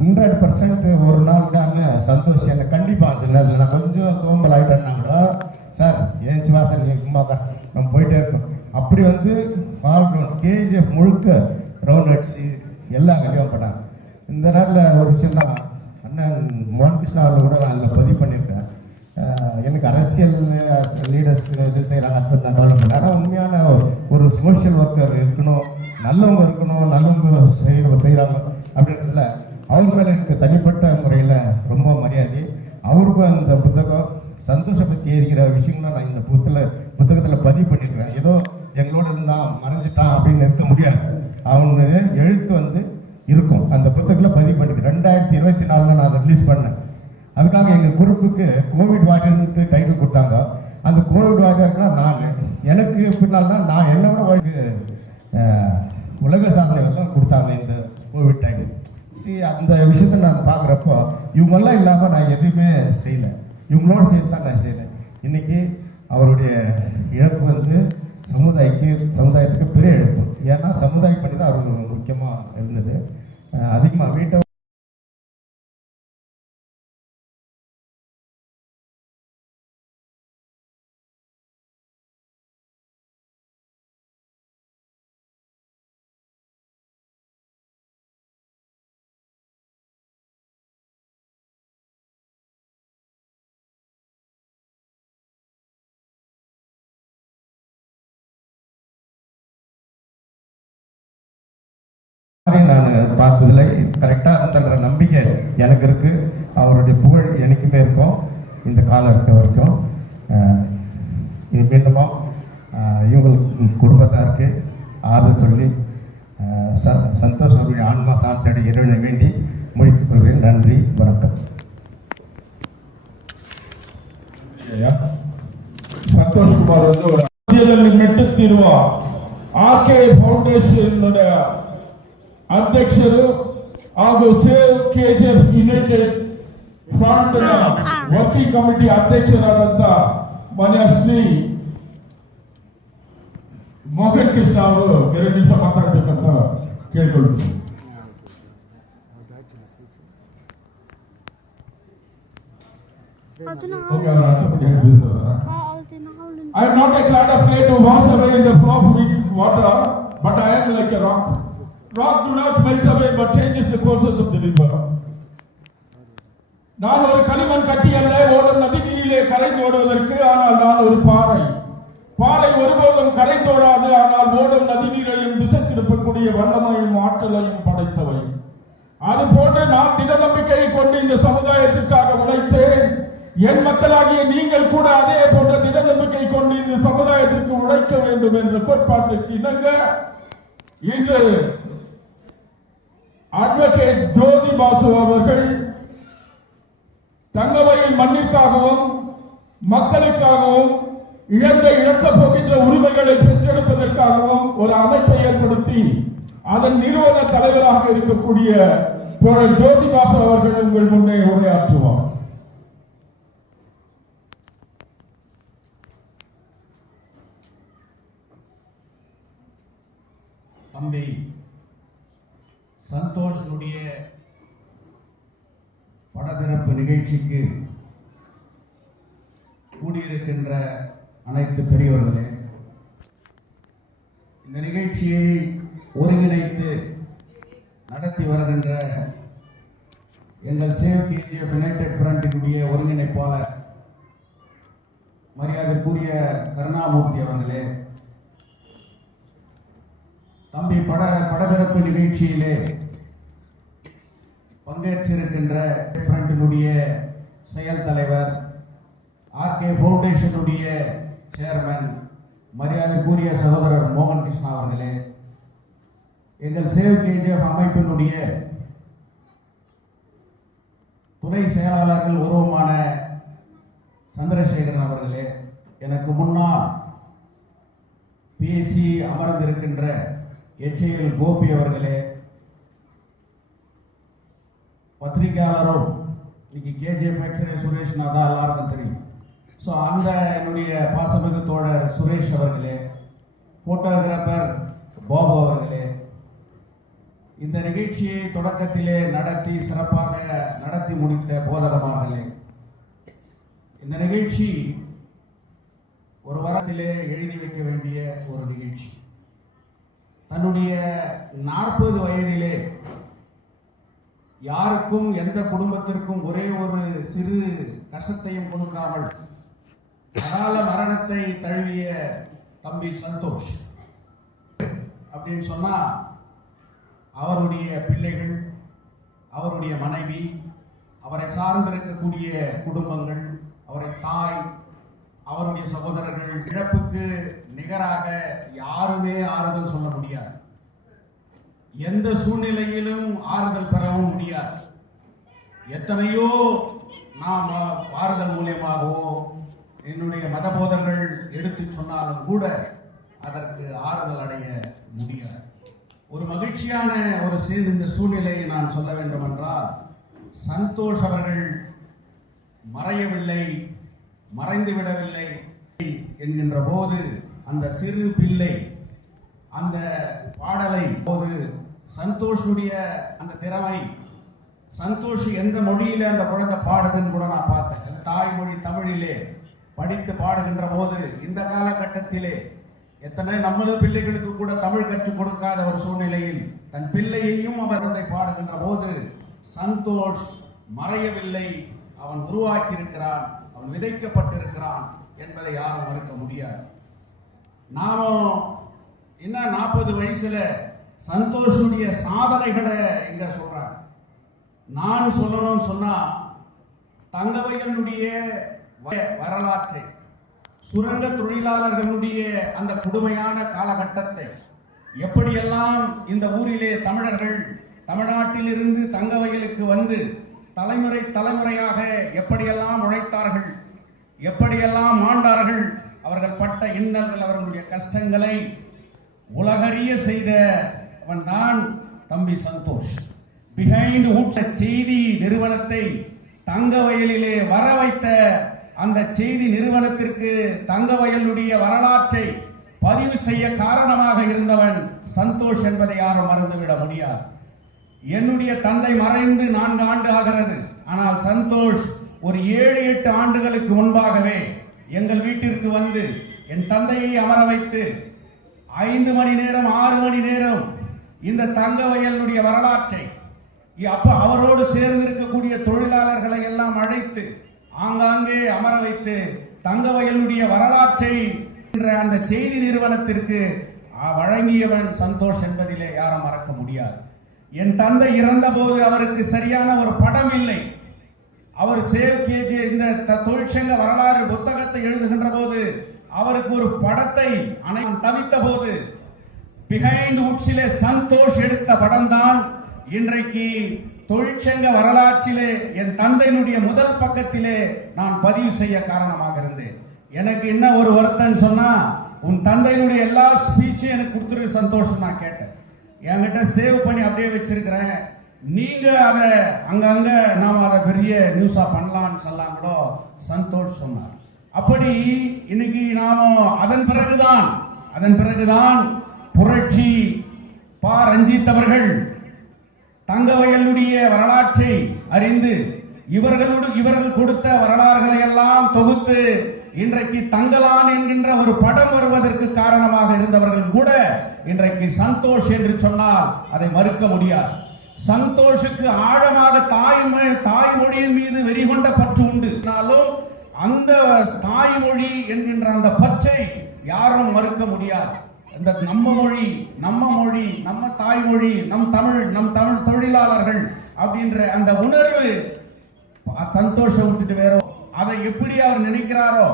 100% ஒரு நாள் கூட அண்ணன் சந்தோஷம் என்னை கண்டிப்பாக சொன்னதில்லை. நான் கொஞ்சம் சோம்பல் ஆகிட்டேன்னா கூட, சார் ஏஞ்சி வாசல் நீங்கள் சும்மாக்கா நம்ம போயிட்டே இருக்கோம். அப்படி வந்து ஆல் ரவுண்ட் கேஜிஎஃப் முழுக்க ரவுண்ட் அடிச்சு எல்லா வேலையும் பண்ணாங்க. இந்த நேரத்தில் ஒரு விஷயம் தான், அண்ணன் மோகன் கிருஷ்ணா அவர்கள் கூட நான் அதில் பதிவு பண்ணியிருக்கேன். எனக்கு அரசியல் லீடர்ஸ் இது செய்கிறாங்க, அது நான் கவலை பண்ணேன். ஆனால் உண்மையான ஒரு சோஷியல் ஒர்க்கர் இருக்கணும், நல்லவங்க இருக்கணும், நல்லவங்க செய்கிறாங்க அப்படின்றதுல அவர் மேலே எனக்கு தனிப்பட்ட முறையில் ரொம்ப மரியாதை. அவருக்கும் அந்த புத்தகம் சந்தோஷப்பற்றி இருக்கிற விஷயங்களும் நான் இந்த புத்தகத்தில் பதிவு பண்ணியிருக்கிறேன். ஏதோ எங்களோட இருந்தால் மறைஞ்சிட்டான் அப்படின்னு இருக்க முடியாது. அவனுடைய எழுத்து வந்து இருக்கும், அந்த புத்தகத்தில் பதிவு பண்ணியிருக்கேன். 2024 நான் அதை ரிலீஸ் பண்ணேன். அதுக்காக எங்கள் குரூப்புக்கு கோவிட் வாரியர்ன்ட்டு டைட்டில் கொடுத்தாங்க. அந்த கோவிட் வாரியர்னா நான், எனக்கு பின்னால் தான் நான் என்னோட வாழ்க்கை உலக சாதனைகள்லாம் கொடுத்தாங்க இந்த கோவிட் டைம். அந்த விஷயத்தை நான் பார்க்குறப்போ இவங்கெல்லாம் இல்லாமல் நான் எதுவுமே செய்யலை, இவங்களோட சேர்த்து தான் நான் செய்தேன். இன்றைக்கி அவருடைய இழப்பு வந்து சமுதாயத்துக்கு பெரிய இழப்பு. ஏன்னா சமுதாயம் பண்ணி தான் அவர் முக்கியமாக இருந்தது. அதிகமாக வீட்டை நான் பார்த்ததில்லை. கரெக்டாக இருந்தன்ற நம்பிக்கை எனக்கு இருக்குது. அவருடைய புகழ் எனக்குமே இருக்கும் இந்த காலம் இருக்க வரைக்கும். இது மீண்டுமா இவங்களுக்கு குடும்பத்தாருக்கு ஆறுதல் சொல்லி சந்தோஷ் அவருடைய ஆன்மா சாந்தடை இறைவனை வேண்டி முடித்துக் கொள்கிறேன். நன்றி, வணக்கம். சந்தோஷ்குமார் வந்து ஒரு ಮೆಟ್ಟು ತಿರುವ ಆರ್ಕೆ ಫೌಂಡೇಶನ್ ಅಧ್ಯಕ್ಷರು ಹಾಗೂ save KGF united front working committee ಅಧ್ಯಕ್ಷರಾದಂತ ಮಾನ್ಯ ಶ್ರೀ ಮೋಹನ್ ಕೃಷ್ಣ ಅವರು 2 ನಿಮಿಷ ಮಾತಾಡಬೇಕಂತ ಕೇಳಿಕೊಳ್ಳುತ್ತೇನೆ. Okay, I am not a cloud of clay to wash away in the flow of water, but I am like a rock. Rock do not melt away, but changes the courses of the river. நான் ஒரு களிமண் கட்டி அல்ல, ஓடும் நதி நீரிலே கரைந்து ஓடுவதற்கு. ஆனால் நான் ஒரு பாறை. பாறை ஒருபோதும் கரைந்தோடாது, ஆனால் ஓடும் நதி நீரையும் திசை திருப்பக்கூடிய வல்லமையும் ஆற்றலையும் படைத்தவை. அது போன்று நான் திட நம்பிக்கையை கொண்டு இந்த சமுதாயத்திற்காக உழைத்தேன். என் மக்களாகிய நீங்கள் கூட அதே போன்ற திட நம்பிக்கை கொண்டு இந்த சமுதாயத்திற்கு உழைக்க வேண்டும் என்ற கோட்பாட்டுக்கு இணங்க இன்று அட்வொகேட் ஜோதி பாசு அவர்கள் தங்கவயல் மண்ணிற்காகவும் மக்களுக்காகவும் இழக்கப் போகின்ற உரிமைகளை பெற்றெடுப்பதற்காகவும் ஒரு அமைப்பை ஏற்படுத்தி அதன் நிறுவன தலைவராக இருக்கக்கூடிய தோழர் ஜோதி பாசு அவர்கள் உங்கள் முன்னே உரையாற்றுவார். தம்பி சந்தோஷனுடைய படத்திறப்பு நிகழ்ச்சிக்கு கூடியிருக்கின்ற அனைத்து பெரியவர்களே, இந்த நிகழ்ச்சியை ஒருங்கிணைத்து நடத்தி வருகின்ற எங்கள் சேவ் கேஜிஎஃப் யுனைடெட் ஃப்ரண்டினுடைய ஒருங்கிணைப்பாளர் மரியாதைக்குரிய கருணாமூர்த்தி அவர்களே, தம்பி படப்பிறப்பு நிகழ்ச்சியிலே பங்கேற்றிருக்கின்ற ஃப்ரண்டினுடைய செயல் தலைவர், ஆர்கே ஃபவுண்டேஷனுடைய சேர்மன் மரியாதைக்குரிய சகோதரர் மோகன் கிருஷ்ணா அவர்களே, எங்கள் சேவ் கேஜிஎஃப் அமைப்பினுடைய துணை செயலாளர்கள் உருவமான சந்திரசேகரன் அவர்களே, எனக்கு முன்னால் பேசி அமர்ந்திருக்கின்ற HAL கோபி அவர்களே, பத்திரிகையாளரும் இன்னைக்கு KGF எக்ஸ்ரே சுரேஷ் நாதா எல்லாருக்கும் தெரியும். ஸோ அந்த என்னுடைய பாசமிகு தோழர் சுரேஷ் அவர்களே, போட்டோகிராஃபர் பாபு அவர்களே, இந்த நிகழ்ச்சியை தொடக்கத்திலே நடத்தி சிறப்பாக நடத்தி முடித்த போதகமானே, இந்த நிகழ்ச்சி ஒரு வாரத்திலே எழுதி வைக்க வேண்டிய ஒரு நிகழ்ச்சி. தன்னுடைய 40 வயதிலே யாருக்கும் எந்த குடும்பத்திற்கும் ஒரே ஒரு சிறு கஷ்டத்தையும் கொடுக்காமல் அகால மரணத்தை தழுவிய தம்பி சந்தோஷ் அப்படின்னு சொன்னா, அவருடைய பிள்ளைகள், அவருடைய மனைவி, அவரை சார்ந்திருக்கக்கூடிய குடும்பங்கள், அவரை தாய், அவருடைய சகோதரர்கள், இழப்புக்கு நிகராக யாருமே ஆறுதல் சொல்ல முடியாது. எந்த சூழ்நிலையிலும் ஆறுதல் பெறவும் முடியாது. எத்தனையோ நாம் ஆறுதல் மூலியமாகவோ என்னுடைய மதபோதர்கள் எடுத்து சொன்னாலும் கூட அதற்கு ஆறுதல் அடைய முடியாது. ஒரு மகிழ்ச்சியான ஒரு இந்த சூழ்நிலையை நான் சொல்ல வேண்டும் என்றால், சந்தோஷ் அவர்கள் மறையவில்லை, மறைந்து விடவில்லை என்கின்ற போது அந்த சிறு பிள்ளை அந்த பாடலை போது சந்தோஷுடைய அந்த திறமை, சந்தோஷ் எந்த மொழியில அந்த குழந்தை பாடுதுன்னு கூட நான் பார்த்தேன். தாய்மொழி தமிழிலே படித்து பாடுகின்ற போது இந்த காலகட்டத்திலே எத்தனை நமது பிள்ளைகளுக்கு கூட தமிழ் கற்றுக் கொடுக்காத ஒரு சூழ்நிலையில் தன் பிள்ளையையும் அவர்களை பாடுகின்ற போது சந்தோஷ் மறையவில்லை, அவன் உருவாக்கி இருக்கிறான், அவன் விதைக்கப்பட்டிருக்கிறான் என்பதை யாரும் மறுக்க முடியாது. நாமும் இன்னும் 40 வயசுல சந்தோஷுடைய சாதனைகளை எங்க சொல்றாங்க. நான் சொல்லணும்னு சொன்னா, தங்கவயலுடைய வரலாற்றை, சுரங்க தொழிலாளர்களுடைய அந்த கொடுமையான காலகட்டத்தை, எப்படியெல்லாம் இந்த ஊரிலே தமிழர்கள் தமிழ்நாட்டில் இருந்து தங்கவயலுக்கு வந்து தலைமுறை தலைமுறையாக எப்படியெல்லாம் உழைத்தார்கள், எப்படியெல்லாம் ஆண்டார்கள், அவர்கள் பட்ட இன்னல்கள், அவர்களுடைய கஷ்டங்களை உலகறிய செய்தவன் தான் தம்பி சந்தோஷ். பிஹைண்ட் ஹூட்ஸ் செய்தி நிறுவனத்தை தங்கவயலிலே வர வைத்த அந்த செய்தி நிறுவனத்திற்கு தங்கவயலுடைய வரலாற்றை பதிவு செய்ய காரணமாக இருந்தவன் சந்தோஷ் என்பதை யாரும் மறந்துவிட முடியாது. என்னுடைய தந்தை மறைந்து 4 ஆண்டு ஆகிறது. ஆனால் சந்தோஷ் ஒரு 7-8 ஆண்டுகளுக்கு முன்பாகவே எங்கள் வீட்டிற்கு வந்து என் தந்தையை அமர வைத்து 5 மணி நேரம் 6 மணி நேரம் இந்த தங்கவயலுடைய வரலாற்றை, அப்ப அவரோடு சேர்ந்து இருக்கக்கூடிய தொழிலாளர்களை எல்லாம் அழைத்து ஆங்காங்கே அமர வைத்து தங்கவயலுடைய வரலாற்றை அந்த செய்தி நிறுவனத்திற்கு வழங்கியவன் சந்தோஷ் என்பதிலே யாரும் மறக்க முடியாது. என் தந்தை இறந்த போது அவருக்கு சரியான ஒரு படம் இல்லை. அவர் சேவ் கேஜி இந்த தொழிற்சங்க வரலாறு புத்தகத்தை எழுதுகின்ற போது அவருக்கு ஒரு படத்தை தவித்த போது பிஹைண்ட் உட்ஸிலே சந்தோஷ் எடுத்த படம் தான் இன்றைக்கு தொழிற்சங்க வரலாற்றிலே என் தந்தையினுடைய முதல் பக்கத்திலே நான் பதிவு செய்ய காரணமாக இருந்தேன். எனக்கு என்ன ஒரு வருத்தம் சொன்னா, உன் தந்தையினுடைய எல்லா ஸ்பீச்சும் எனக்கு கொடுத்துரு சந்தோஷம் நான் கேட்டேன். என்கிட்ட சேவ் பண்ணி அப்படியே வச்சிருக்கிறேன். நீங்க அதை அங்கங்க நாம அதை பெரிய நியூஸா பண்ணலாம்னு சொல்லலாம் கூட சந்தோஷ் சொன்னார். அப்படி இன்னைக்கு நாம அதன் பிறகுதான் புரட்சி பா ரஞ்சித் அவர்கள் தங்கவயலுடைய வரலாற்றை அறிந்து இவர்கள் கொடுத்த வரலாறுகளை எல்லாம் தொகுத்து இன்றைக்கு தங்கலான் என்கின்ற ஒரு படம் வருவதற்கு காரணமாக இருந்தவர்கள் கூட இன்றைக்கு சந்தோஷ் என்று சொன்னால் அதை மறுக்க முடியாது. சந்தோஷுக்கு ஆழமாக தாய்மொழியின் மீது வெறிகொண்ட பற்று உண்டு. அந்த தாய்மொழி என்கின்ற அந்த பற்றை யாரும் மறுக்க முடியாது. இந்த நம்ம மொழி, நம்ம தாய்மொழி, நம் தமிழ் தொழிலாளர்கள் அப்படின்ற அந்த உணர்வு சந்தோஷம் விட்டுட்டு வேற அதை எப்படி அவர் நினைக்கிறாரோ,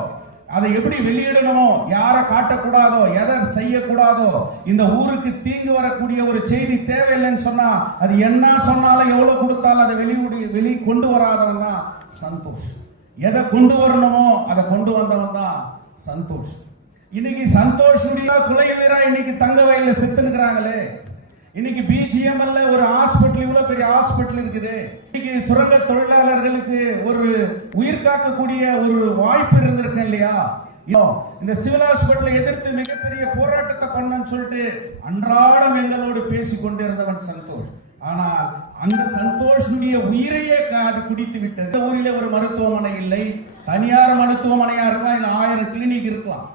அதை எப்படி வெளியிடணுமோ, யாரை காட்டக்கூடாதோ, எதை செய்யக்கூடாதோ, இந்த ஊருக்கு தீங்கு வரக்கூடிய ஒரு செய்தி தேவையில்லைன்னு சொன்னா அது என்ன சொன்னாலும் எவ்வளவு கொடுத்தாலும் அதை வெளி கொண்டு வராதவன் தான் சந்தோஷ். எதை கொண்டு வரணுமோ அதை கொண்டு வந்தவன் தான் சந்தோஷ். இன்னைக்கு சந்தோஷ் குலை வீரா இன்னைக்கு தங்க வயல்ல செத்துனுக்குறாங்களே. இன்னைக்கு பிஜிஎம்எல்ல ஒரு ஹாஸ்பிட்டல், இவ்வளவு பெரிய ஹாஸ்பிட்டல் இருக்குது. இன்னைக்கு சுரங்க தொழிலாளர்களுக்கு ஒரு உயிர் காக்கக்கூடிய ஒரு வாய்ப்பு இருந்திருக்கு இல்லையா? இந்த சிவில் ஹாஸ்பிட்டலை எதிர்த்து மிகப்பெரிய போராட்டத்தை பண்ணன்னு சொல்லிட்டு அன்றாடம் எங்களோடு பேசி கொண்டிருந்தவன் சந்தோஷ். ஆனால் அந்த சந்தோஷனுடைய உயிரையே காது குடித்து விட்டது. இந்த ஊரிலே ஒரு மருத்துவமனை இல்லை. தனியார் மருத்துவமனையா இருக்கலாம், இல்ல 1000 கிளினிக் இருக்கலாம்.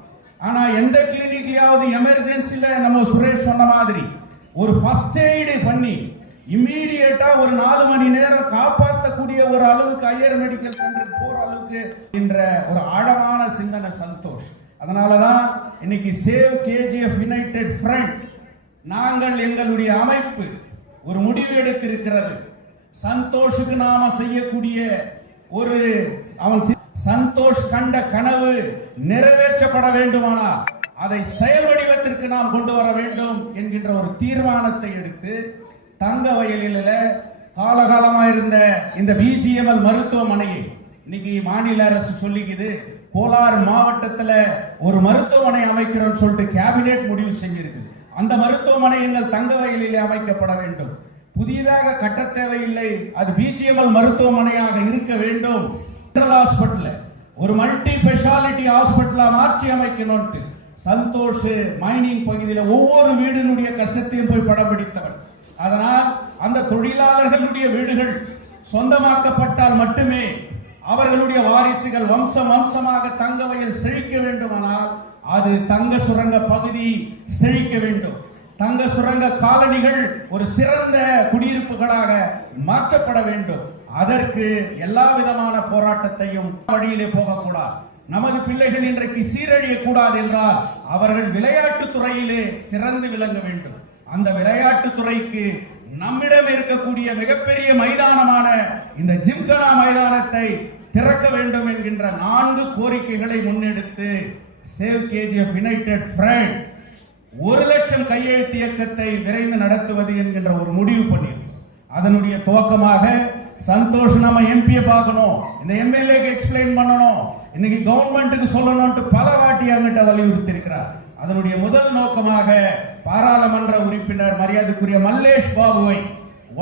ஆனா எந்த கிளினிக்லயாவது எமர்ஜென்சில நம்ம சுரேஷ் சொன்ன மாதிரி ஒரு ஃபர்ஸ்ட் எய்டு பண்ணி இம்மீடியட்டா ஒரு 4 மணி நேரம் காப்பாற்றக்கூடிய ஒரு அளவுக்கு ஹையர் மெடிக்கல் சென்டர் போற அளவுக்கு என்ற ஒரு ஆழமான சிந்தனை சந்தோஷ். அதனாலதான் இன்னைக்கு சேவ் கேஜிஎஃப் யுனைடெட் ஃப்ரண்ட் நாங்கள் எங்களுடைய அமைப்பு ஒரு முடிவு எடுத்திருக்கிறது. சந்தோஷுக்கு நாம செய்யக்கூடிய ஒரு சந்தோஷ் கண்ட கனவு நிறைவேற்றப்பட வேண்டுமானால் அதை செயல் வடிவத்திற்கு நாம் கொண்டு வர வேண்டும் என்கின்ற ஒரு தீர்மானத்தை எடுத்து தங்க வயலில் காலகாலமாயிருந்த இந்த பிஜிஎம்எல் மருத்துவமனையை இன்னைக்கு மாநில அரசு சொல்லிக்குது. கோலார் மாவட்டத்தில் ஒரு மருத்துவமனை அமைக்கிறோம் சொல்லிட்டு கேபினெட் முடிவு செஞ்சிருக்கு. அந்த மருத்துவமனை எங்கள் தங்க வயலிலே அமைக்கப்பட வேண்டும். புதிதாக கட்ட தேவையில்லை, அது பிஜிஎம்எல் மருத்துவமனையாக இருக்க வேண்டும். ஹாஸ்பிட்டல் ஒரு மல்டி ஸ்பெஷாலிட்டி ஹாஸ்பிட்டலா மாற்றி அமைக்கணும். சந்தோஷ் மைனிங் பகுதியில் ஒவ்வொரு வீடினுடைய கஷ்டத்தையும் போய் படம் பிடித்தவன். அதனால் அந்த தொழிலாளர்களுடைய வீடுகள் சொந்தமாக்கப்பட்டால் மட்டுமே அவர்களுடைய வாரிசுகள் வம்சமாக தங்க வயல் செழிக்க வேண்டுமானால் அது தங்க சுரங்க பகுதி செழிக்க வேண்டும். தங்க சுரங்க காலனிகள் ஒரு சிறந்த குடியிருப்புகளாக மாற்றப்பட வேண்டும். அதற்கு எல்லா விதமான போராட்டத்தையும் வழியிலே போகக்கூடாது. நமது பிள்ளைகள் இன்றைக்கு சீரழிய கூடாது என்றால் அவர்கள் விளையாட்டு துறையிலே சிறந்து விளங்க வேண்டும். அந்த விளையாட்டு துறைக்கு நம்மிடம் இருக்கக்கூடிய மிகப்பெரிய மைதானமான இந்த ஜிம்கனா மைதானத்தை திறக்க வேண்டும் என்கின்ற 4 கோரிக்கைகளை முன்னெடுத்து சேவ் கேஜிஎஃப் யுனைடெட் ஃப்ரண்ட் 1 லட்சம் கையெழுத்து இயக்கத்தை விரைந்து நடத்துவது என்கின்ற ஒரு முடிவு பண்ணியிருக்கோம். அதனுடைய துவக்கமாக சந்தோஷ் நம்ம எம்பியை பார்க்கணும், இந்த எம்எல்ஏக்கு எக்ஸ்பிளைன் பண்ணணும், இன்னைக்கு கவர்மெண்ட்டுக்கு சொல்லணும்னு பல வாட்டி அங்கிட்ட வலியுறுத்தி இருக்கிறார். அதனுடைய முதல் நோக்கமாக பாராளுமன்ற உறுப்பினர் மரியாதைக்குரிய மல்லேஷ் பாபுவை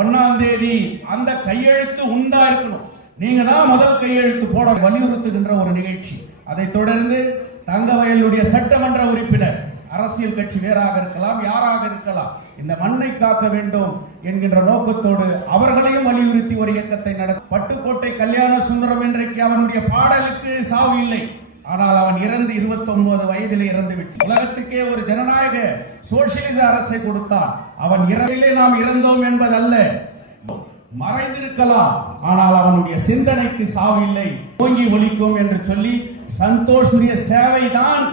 1ஆம் தேதி அந்த கையெழுத்து உண்டா இருக்கணும், நீங்க தான் முதல் கையெழுத்து போட வலியுறுத்துகின்ற ஒரு நிகழ்ச்சி. அதை தொடர்ந்து தங்கவயலுடைய சட்டமன்ற உறுப்பினர், அரசியல் கட்சி வேறாக இருக்கலாம், யாராக இருக்கலாம், இந்த மண்ணை காக்க வேண்டும் என்கின்ற நோக்கத்தோடு அவர்களையும் வலியுறுத்தி ஒரு இயக்கத்தை நடத்த. பட்டுக்கோட்டை கல்யாண சுந்தரம் இன்றைக்கு அவனுடைய பாடலுக்கு சாவு இல்லை. ஆனால் அவன் இறந்து 29 வயதிலே இறந்து விட்டு உலகத்துக்கே ஒரு ஜனநாயக சோசியலிச அரசை கொடுத்தான். அவன் இரவிலே நாம் இறந்தோம் என்பதல்ல, மறைந்திருக்கலாம், ஆனால் அவனுடைய சிந்தனைக்கு சாவு இல்லை, ஓங்கி ஒலிக்கும் என்று சொல்லி சந்தோஷுடைய சேவை தான்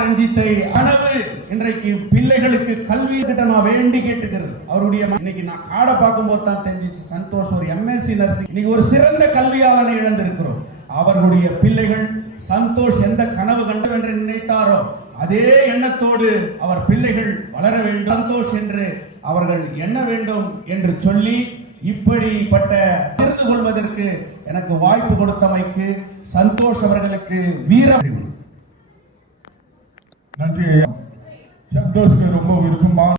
ரஞ்சித்தை கனவு இன்றைக்கு பிள்ளைகளுக்கு கல்வி கிட்ட நான் வேண்டி கேட்டுக்கிறது. அவருடைய இன்னைக்கு நான் காடை பார்க்கும் போது தான் தெரிஞ்சிச்சு, சந்தோஷ் ஒரு எம்எஸ்சி நர்சிங், இன்னைக்கு ஒரு சிறந்த கல்வியாளனை இழந்திருக்கிறோம். அவர்களுடைய பிள்ளைகள் சந்தோஷ் எந்த கனவு கண்டு என்று நினைத்தாரோ அதே எண்ணத்தோடு அவர் பிள்ளைகள் வளர வேண்டும். சந்தோஷ் என்று அவர்கள் எண்ண வேண்டும் என்று சொல்லி இப்படிப்பட்ட தெரிந்து கொள்வதற்கு எனக்கு வாய்ப்பு கொடுத்தமைக்கு சந்தோஷ் அவர்களுக்கு நன்றி. சந்தோஷ்க்கு ரொம்ப விருப்பமான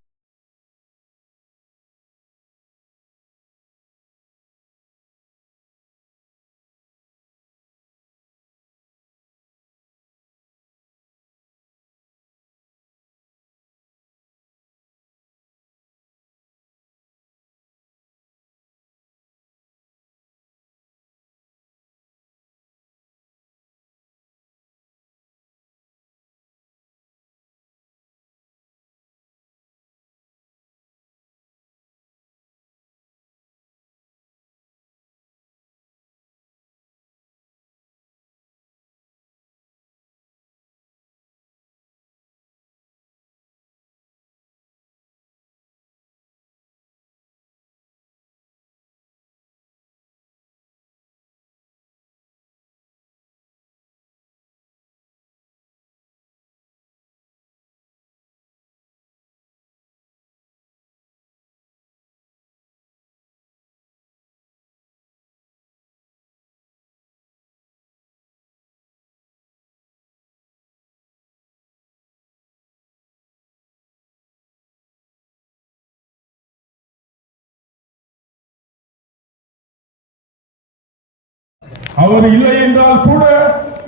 அவர் இல்லை என்றால் கூட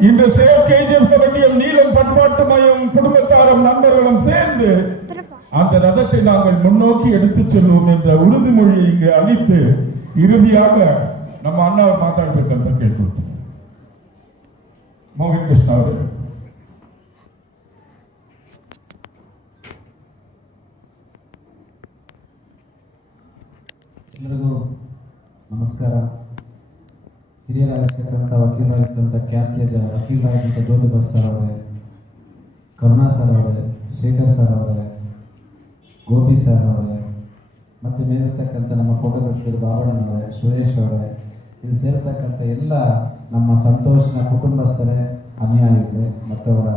இந்த சேவ் கேஜிஎஃப் கமிட்டியும் நீலம் பண்பாட்டு மையம் குடும்பத்தாரும் நண்பர்களும் சேர்ந்து அந்த ரதத்தை நாங்கள் முன்னோக்கி எடுத்துச் செல்வோம் என்ற உறுதிமொழியை இங்கு அளித்து இறுதியாக நம்ம அண்ணா மாதாடுத்த கேட்டு மோகன் கிருஷ்ணா அவர்கள். ಎಲ್ಲರಿಗೂ ನಮಸ್ಕಾರ. ಹಿರಿಯರಾಗಿರ್ತಕ್ಕಂಥ ವಕೀಲರಾಗಿರ್ತಕ್ಕಂಥ ಖ್ಯಾತಿಯ ವಕೀಲರಾಗಿರ್ತಕ್ಕಂಥ ಜ್ಯೋತಿ ಬಸ್ ಸರ್ ಅವರೇ, ಕರುಣಾ ಸರ್ ಅವರೇ, ಶೇಖರ್ ಸರ್ ಅವರೇ, ಗೋಪಿ ಸರ್ ಅವರೇ, ಮತ್ತು ಮೇಲಿರ್ತಕ್ಕಂಥ ನಮ್ಮ ಫೋಟೋಗ್ರಾಫರ್ ಬಾಬಣ್ಣನ್ ಅವರೇ, ಸುರೇಶ್ ಅವರೇ, ಇಲ್ಲಿ ಸೇರ್ತಕ್ಕಂಥ ಎಲ್ಲ ನಮ್ಮ ಸಂತೋಷನ ಕುಟುಂಬಸ್ಥರೇ, ಅನ್ಯಾಯಿಗಳೇ ಮತ್ತು ಅವರ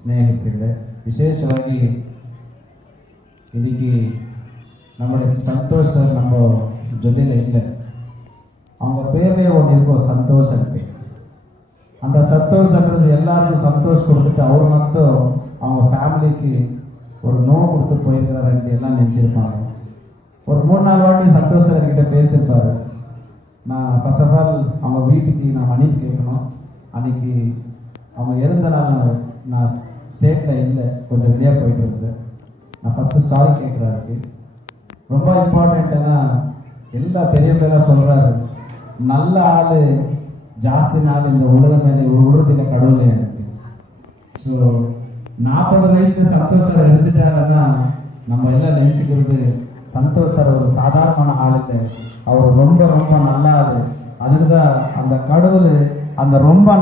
ಸ್ನೇಹಿತರಿಗಳೇ, ವಿಶೇಷವಾಗಿ இன்னைக்கு நம்முடைய சந்தோஷ் சார் நம்ம ஜொல்லியில் இல்லை. அவங்க பேர்லேயே ஒன்று இருக்கும், சந்தோஷம் பேர். அந்த சந்தோஷன்றது எல்லாருக்கும் சந்தோஷம் கொடுத்துட்டு அவர் மட்டும் அவங்க ஃபேமிலிக்கு ஒரு நோவு கொடுத்து போயிருக்கிறாரு எல்லாம் நினச்சிருப்பாங்க. ஒரு 3-4 வாட்டி சந்தோஷ் சார் கிட்ட பேசியிருப்பாரு. நான் ஃபர்ஸ்ட் ஆஃப் ஆல் அவங்க வீட்டுக்கு நான் மன்னிப்பு கேட்கணும். அன்றைக்கி அவங்க இறந்த நாள் நான் ஸ்டேட்டில் இல்லை, கொஞ்சம் வெளியாக போயிட்டு இருந்தேன். நான் ஃபஸ்ட்டு சாரி கேட்குறாரு. ரொம்ப இம்பார்ட்டண்ட்டுன்னா எல்லா பெரியவங்களெல்லாம் சொல்கிறாரு, நல்ல ஆள் ஜாஸ்தி நாள் இந்த உலகம் மேலே விடுறதில்லை கடவுள் எனக்கு. ஸோ 40 வயசுல சந்தோஷ் சார் இருந்துட்டாருன்னா நம்ம எல்லாம் நினச்சிக்கிறது சந்தோஷ் சார் ஒரு சாதாரணமான ஆள் இல்லை, அவர் ரொம்ப ரொம்ப நல்ல ஆள். அதுக்கு தான் அந்த கடவுள் அந்த ரொம்ப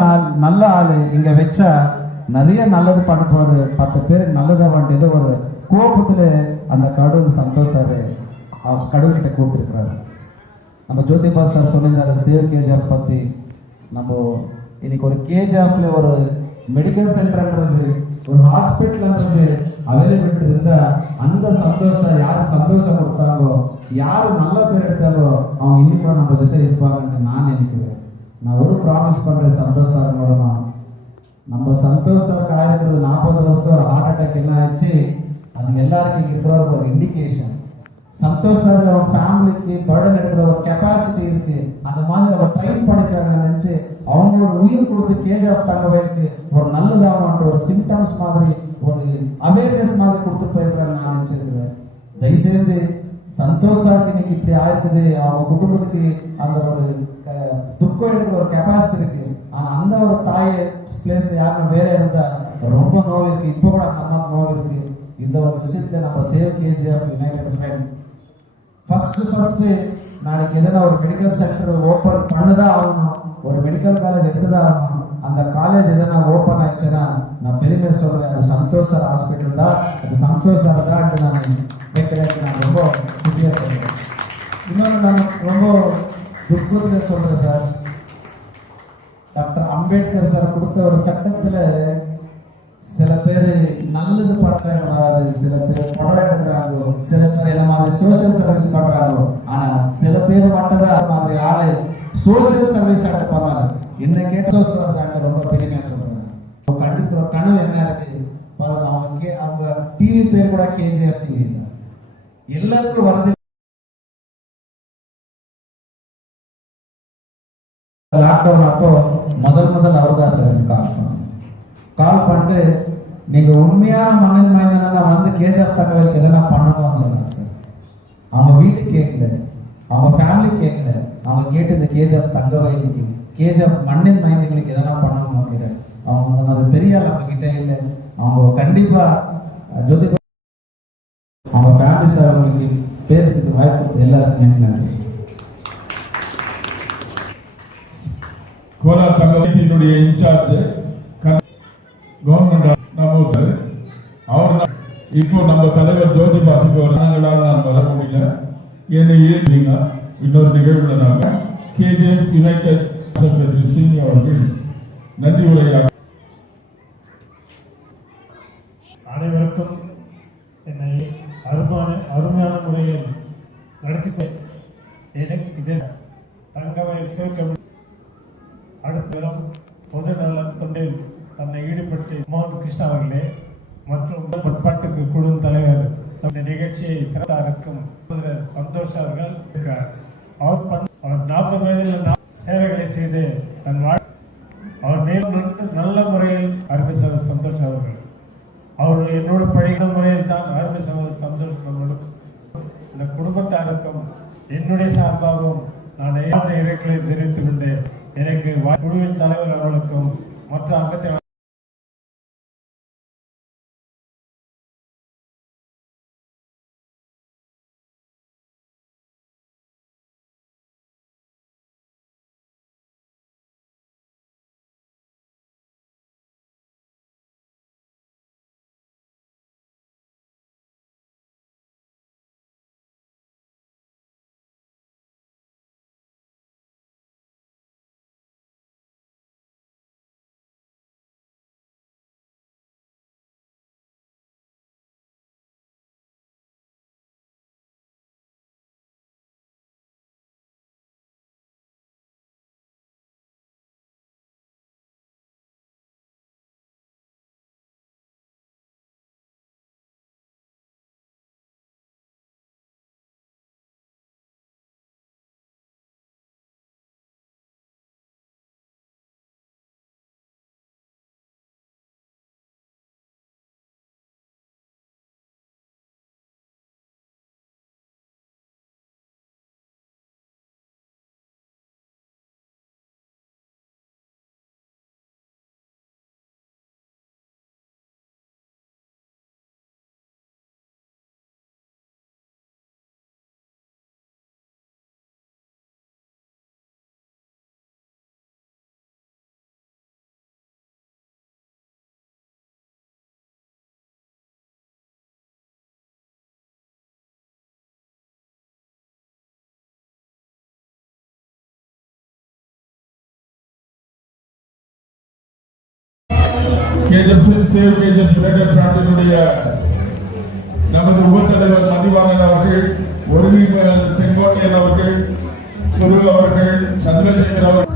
நல்ல ஆள் இங்கே வச்சா நிறைய நல்லது பண்ண போகிறது, 10 பேருக்கு நல்லதாக வேண்டியது ஒரு கோபத்தில் அந்த கடவுள் சந்தோஷ் சார் கடவுள்கிட்ட கூப்பிட்டுருக்கிறாரு. நம்ம ஜோதிபா சார் சொல்லியிருந்தாரு சேவ் கேஜிஎஃப் பற்றி. நம்ம இன்னைக்கு ஒரு கேஜிஎஃப்ல ஒரு மெடிக்கல் சென்டர்ன்றது ஒரு ஹாஸ்பிட்டல்ன்றது அவைலபிலிட்டி இருந்தால் அந்த சந்தோஷம் யார் சந்தோஷம் கொடுத்தாங்களோ யார் நல்ல பேர் எடுத்தாலோ அவங்க இன்னும் கூட நம்ம ஜொத்தை இருப்பாங்கன்னு நான் நினைக்கிறேன். நான் ஒரு ப்ராமிஸ் பண்ணுறேன் சந்தோஷ் சார் மூலமாக. நம்ம சந்தோஷ் சாருக்கு ஆயிருக்கிறது 40 வருஷம் ஒரு ஹார்ட் அட்டாக் என்ன ஆச்சு, அது எல்லாருக்கும் இருக்கிற ஒரு இண்டிகேஷன். சந்தோஷ் சார் அவர் ஃபேமிலிக்கு பர்டன் எடுக்கிற ஒரு கெப்பாசிட்டி இருக்கு. அந்த மாதிரி அவர் ட்ரைன் பண்ணிக்கிறாங்க நினைச்சு அவங்க ஒரு உயிர் கொடுத்து கேஜிஎஃப் தங்கவைக்கு ஒரு நல்லதாகன்ற ஒரு சிம்டம்ஸ் மாதிரி ஒரு அவேர்னஸ் மாதிரி கொடுத்து போயிருக்கிறாங்க நான் நினைச்சிருக்கிறேன். தயவுசெய்து சந்தோஷ் சாருக்கு இன்னைக்கு இப்படி ஆயிருக்குது, அவங்க குடும்பத்துக்கு அந்த ஒரு துக்கம் எடுக்கிற ஒரு கெப்பாசிட்டி இருக்கு. ஆனால் அந்த ஒரு தாய் பிளேஸ் யாருக்கும் வேற இருந்தா ரொம்ப நோய் இருக்கு. இப்போ கூட அந்த அம்மாவுக்கு நோய் இருக்கு. இந்த ஒரு விஷயத்துல நம்ம save KGF United friend first நாளைக்கு எதனா ஒரு மெடிக்கல் சென்டர் ஓப்பன் பண்ணுதான் ஆகணும், ஒரு மெடிக்கல் காலேஜ் எடுத்துதான் ஆகணும். அந்த காலேஜ் எதனா ஓப்பன் ஆயிடுச்சுன்னா நான் பெருமை சொல்றேன், அது சந்தோஷ் சார் ஹாஸ்பிட்டல் தான், அது சந்தோஷ் சார் தான் நான் கேட்கிறேன். நான் ரொம்ப குஷியாக சொல்றேன். இன்னொன்று நான் ரொம்ப துக்கத்தில் சொல்றேன் சார், டாக்டர் அம்பேத்கர் சார் கொடுத்த ஒரு சட்டத்தில் சில பேர் நல்லது பண்றாங்க, சில பேர் படம் எடுக்கிறாங்க, சில பேர் என்ன மாதிரி சோசியல் சர்வீஸ் பண்றாங்க. ஆனா சில பேர் மட்டும்தான் மாதிரி ஆளு சோசியல் சர்வீஸ் பண்ணுவாங்க. என்ன கேட்டாங்க ரொம்ப பெருமையா சொல்றாங்க. கண்டிப்பா கனவு என்ன இருக்கு பாருங்க. அவங்க டிவி பேர் கூட கேஜிஎஃப் டிவி எல்லாருக்கும் வருது. லாக்டவுன் அப்போ முதல் அவர் தான் சார் கால் பண்ணிட்டு நீங்க உண்மையான மன்னன் மைதான வந்து கேஜிஎஃப் தகவலுக்கு எதனா பண்ணணும்னு சொன்னாங்க சார். அவங்க வீட்டுக்கு கேட்கல, அவங்க ஃபேமிலி கேட்கல, அவங்க கேட்டு இந்த கேஜிஎஃப் தங்க வயலுக்கு கேஜிஎஃப் மண்ணின் மைந்தங்களுக்கு எதனா பண்ணணும் அப்படின்னு அவங்க அது பெரிய நம்ம கிட்ட இல்லை. அவங்க கண்டிப்பா ஜோதி அவங்க ஃபேமிலி சார் அவங்களுக்கு பேசுறதுக்கு வாய்ப்பு எல்லாருக்குமே நன்றி. கோலார் தங்கத்தினுடைய இன்சார்ஜ் கவர்மெண்ட் அவர் இப்போ நம்ம தலைவர் ஜோதி பாசுக்கு வராங்களால் நான் வர முடியல. என்னை ஏற்பீங்க இன்னொரு நிகழ்வுல நாங்கள் கேஜிஎஃப் யுனைடெட் செக்ரட்டரி சீனியர் அவர்கள் நன்றி உரையாக. அனைவருக்கும் என்னை அருமையான முறையில் நடத்தி எனக்கு இது தங்கவயல் சேர்க்க அடுத்த பொது நலன் தொண்டில் தன்னை ஈடுபட்டு மோகன் கிருஷ்ணா அவர்களே மற்றும் பண்பாட்டுக்கு குழு தலைவர் இந்த நிகழ்ச்சியை சிறப்பாக சந்தோஷ் அவர்கள் இருக்கிறார். அவர் 40 வயதில் சேவைகளை செய்து தன் அவர் மேலும் நல்ல முறையில் அருமை சந்தோஷ் அவர்கள் அவர்கள் என்னோடு பழகின முறையில் தான் அருமை சந்தோஷ் அவர்களும் இந்த குடும்பத்தாருக்கும் என்னுடைய சார்பாகவும் நான் இறைகளை தெரிவித்துக் கொண்டு எனக்கு குழுவின் தலைவர் அவர்களுக்கும் மற்ற அங்கத்தை நமது உபத்தலைவர் மதிவாணன் அவர்கள், ஒருங்கிணைப்பாளர் செங்கோட்டையன் அவர்கள், துரு அவர்கள், சந்திரசேகர் அவர்கள்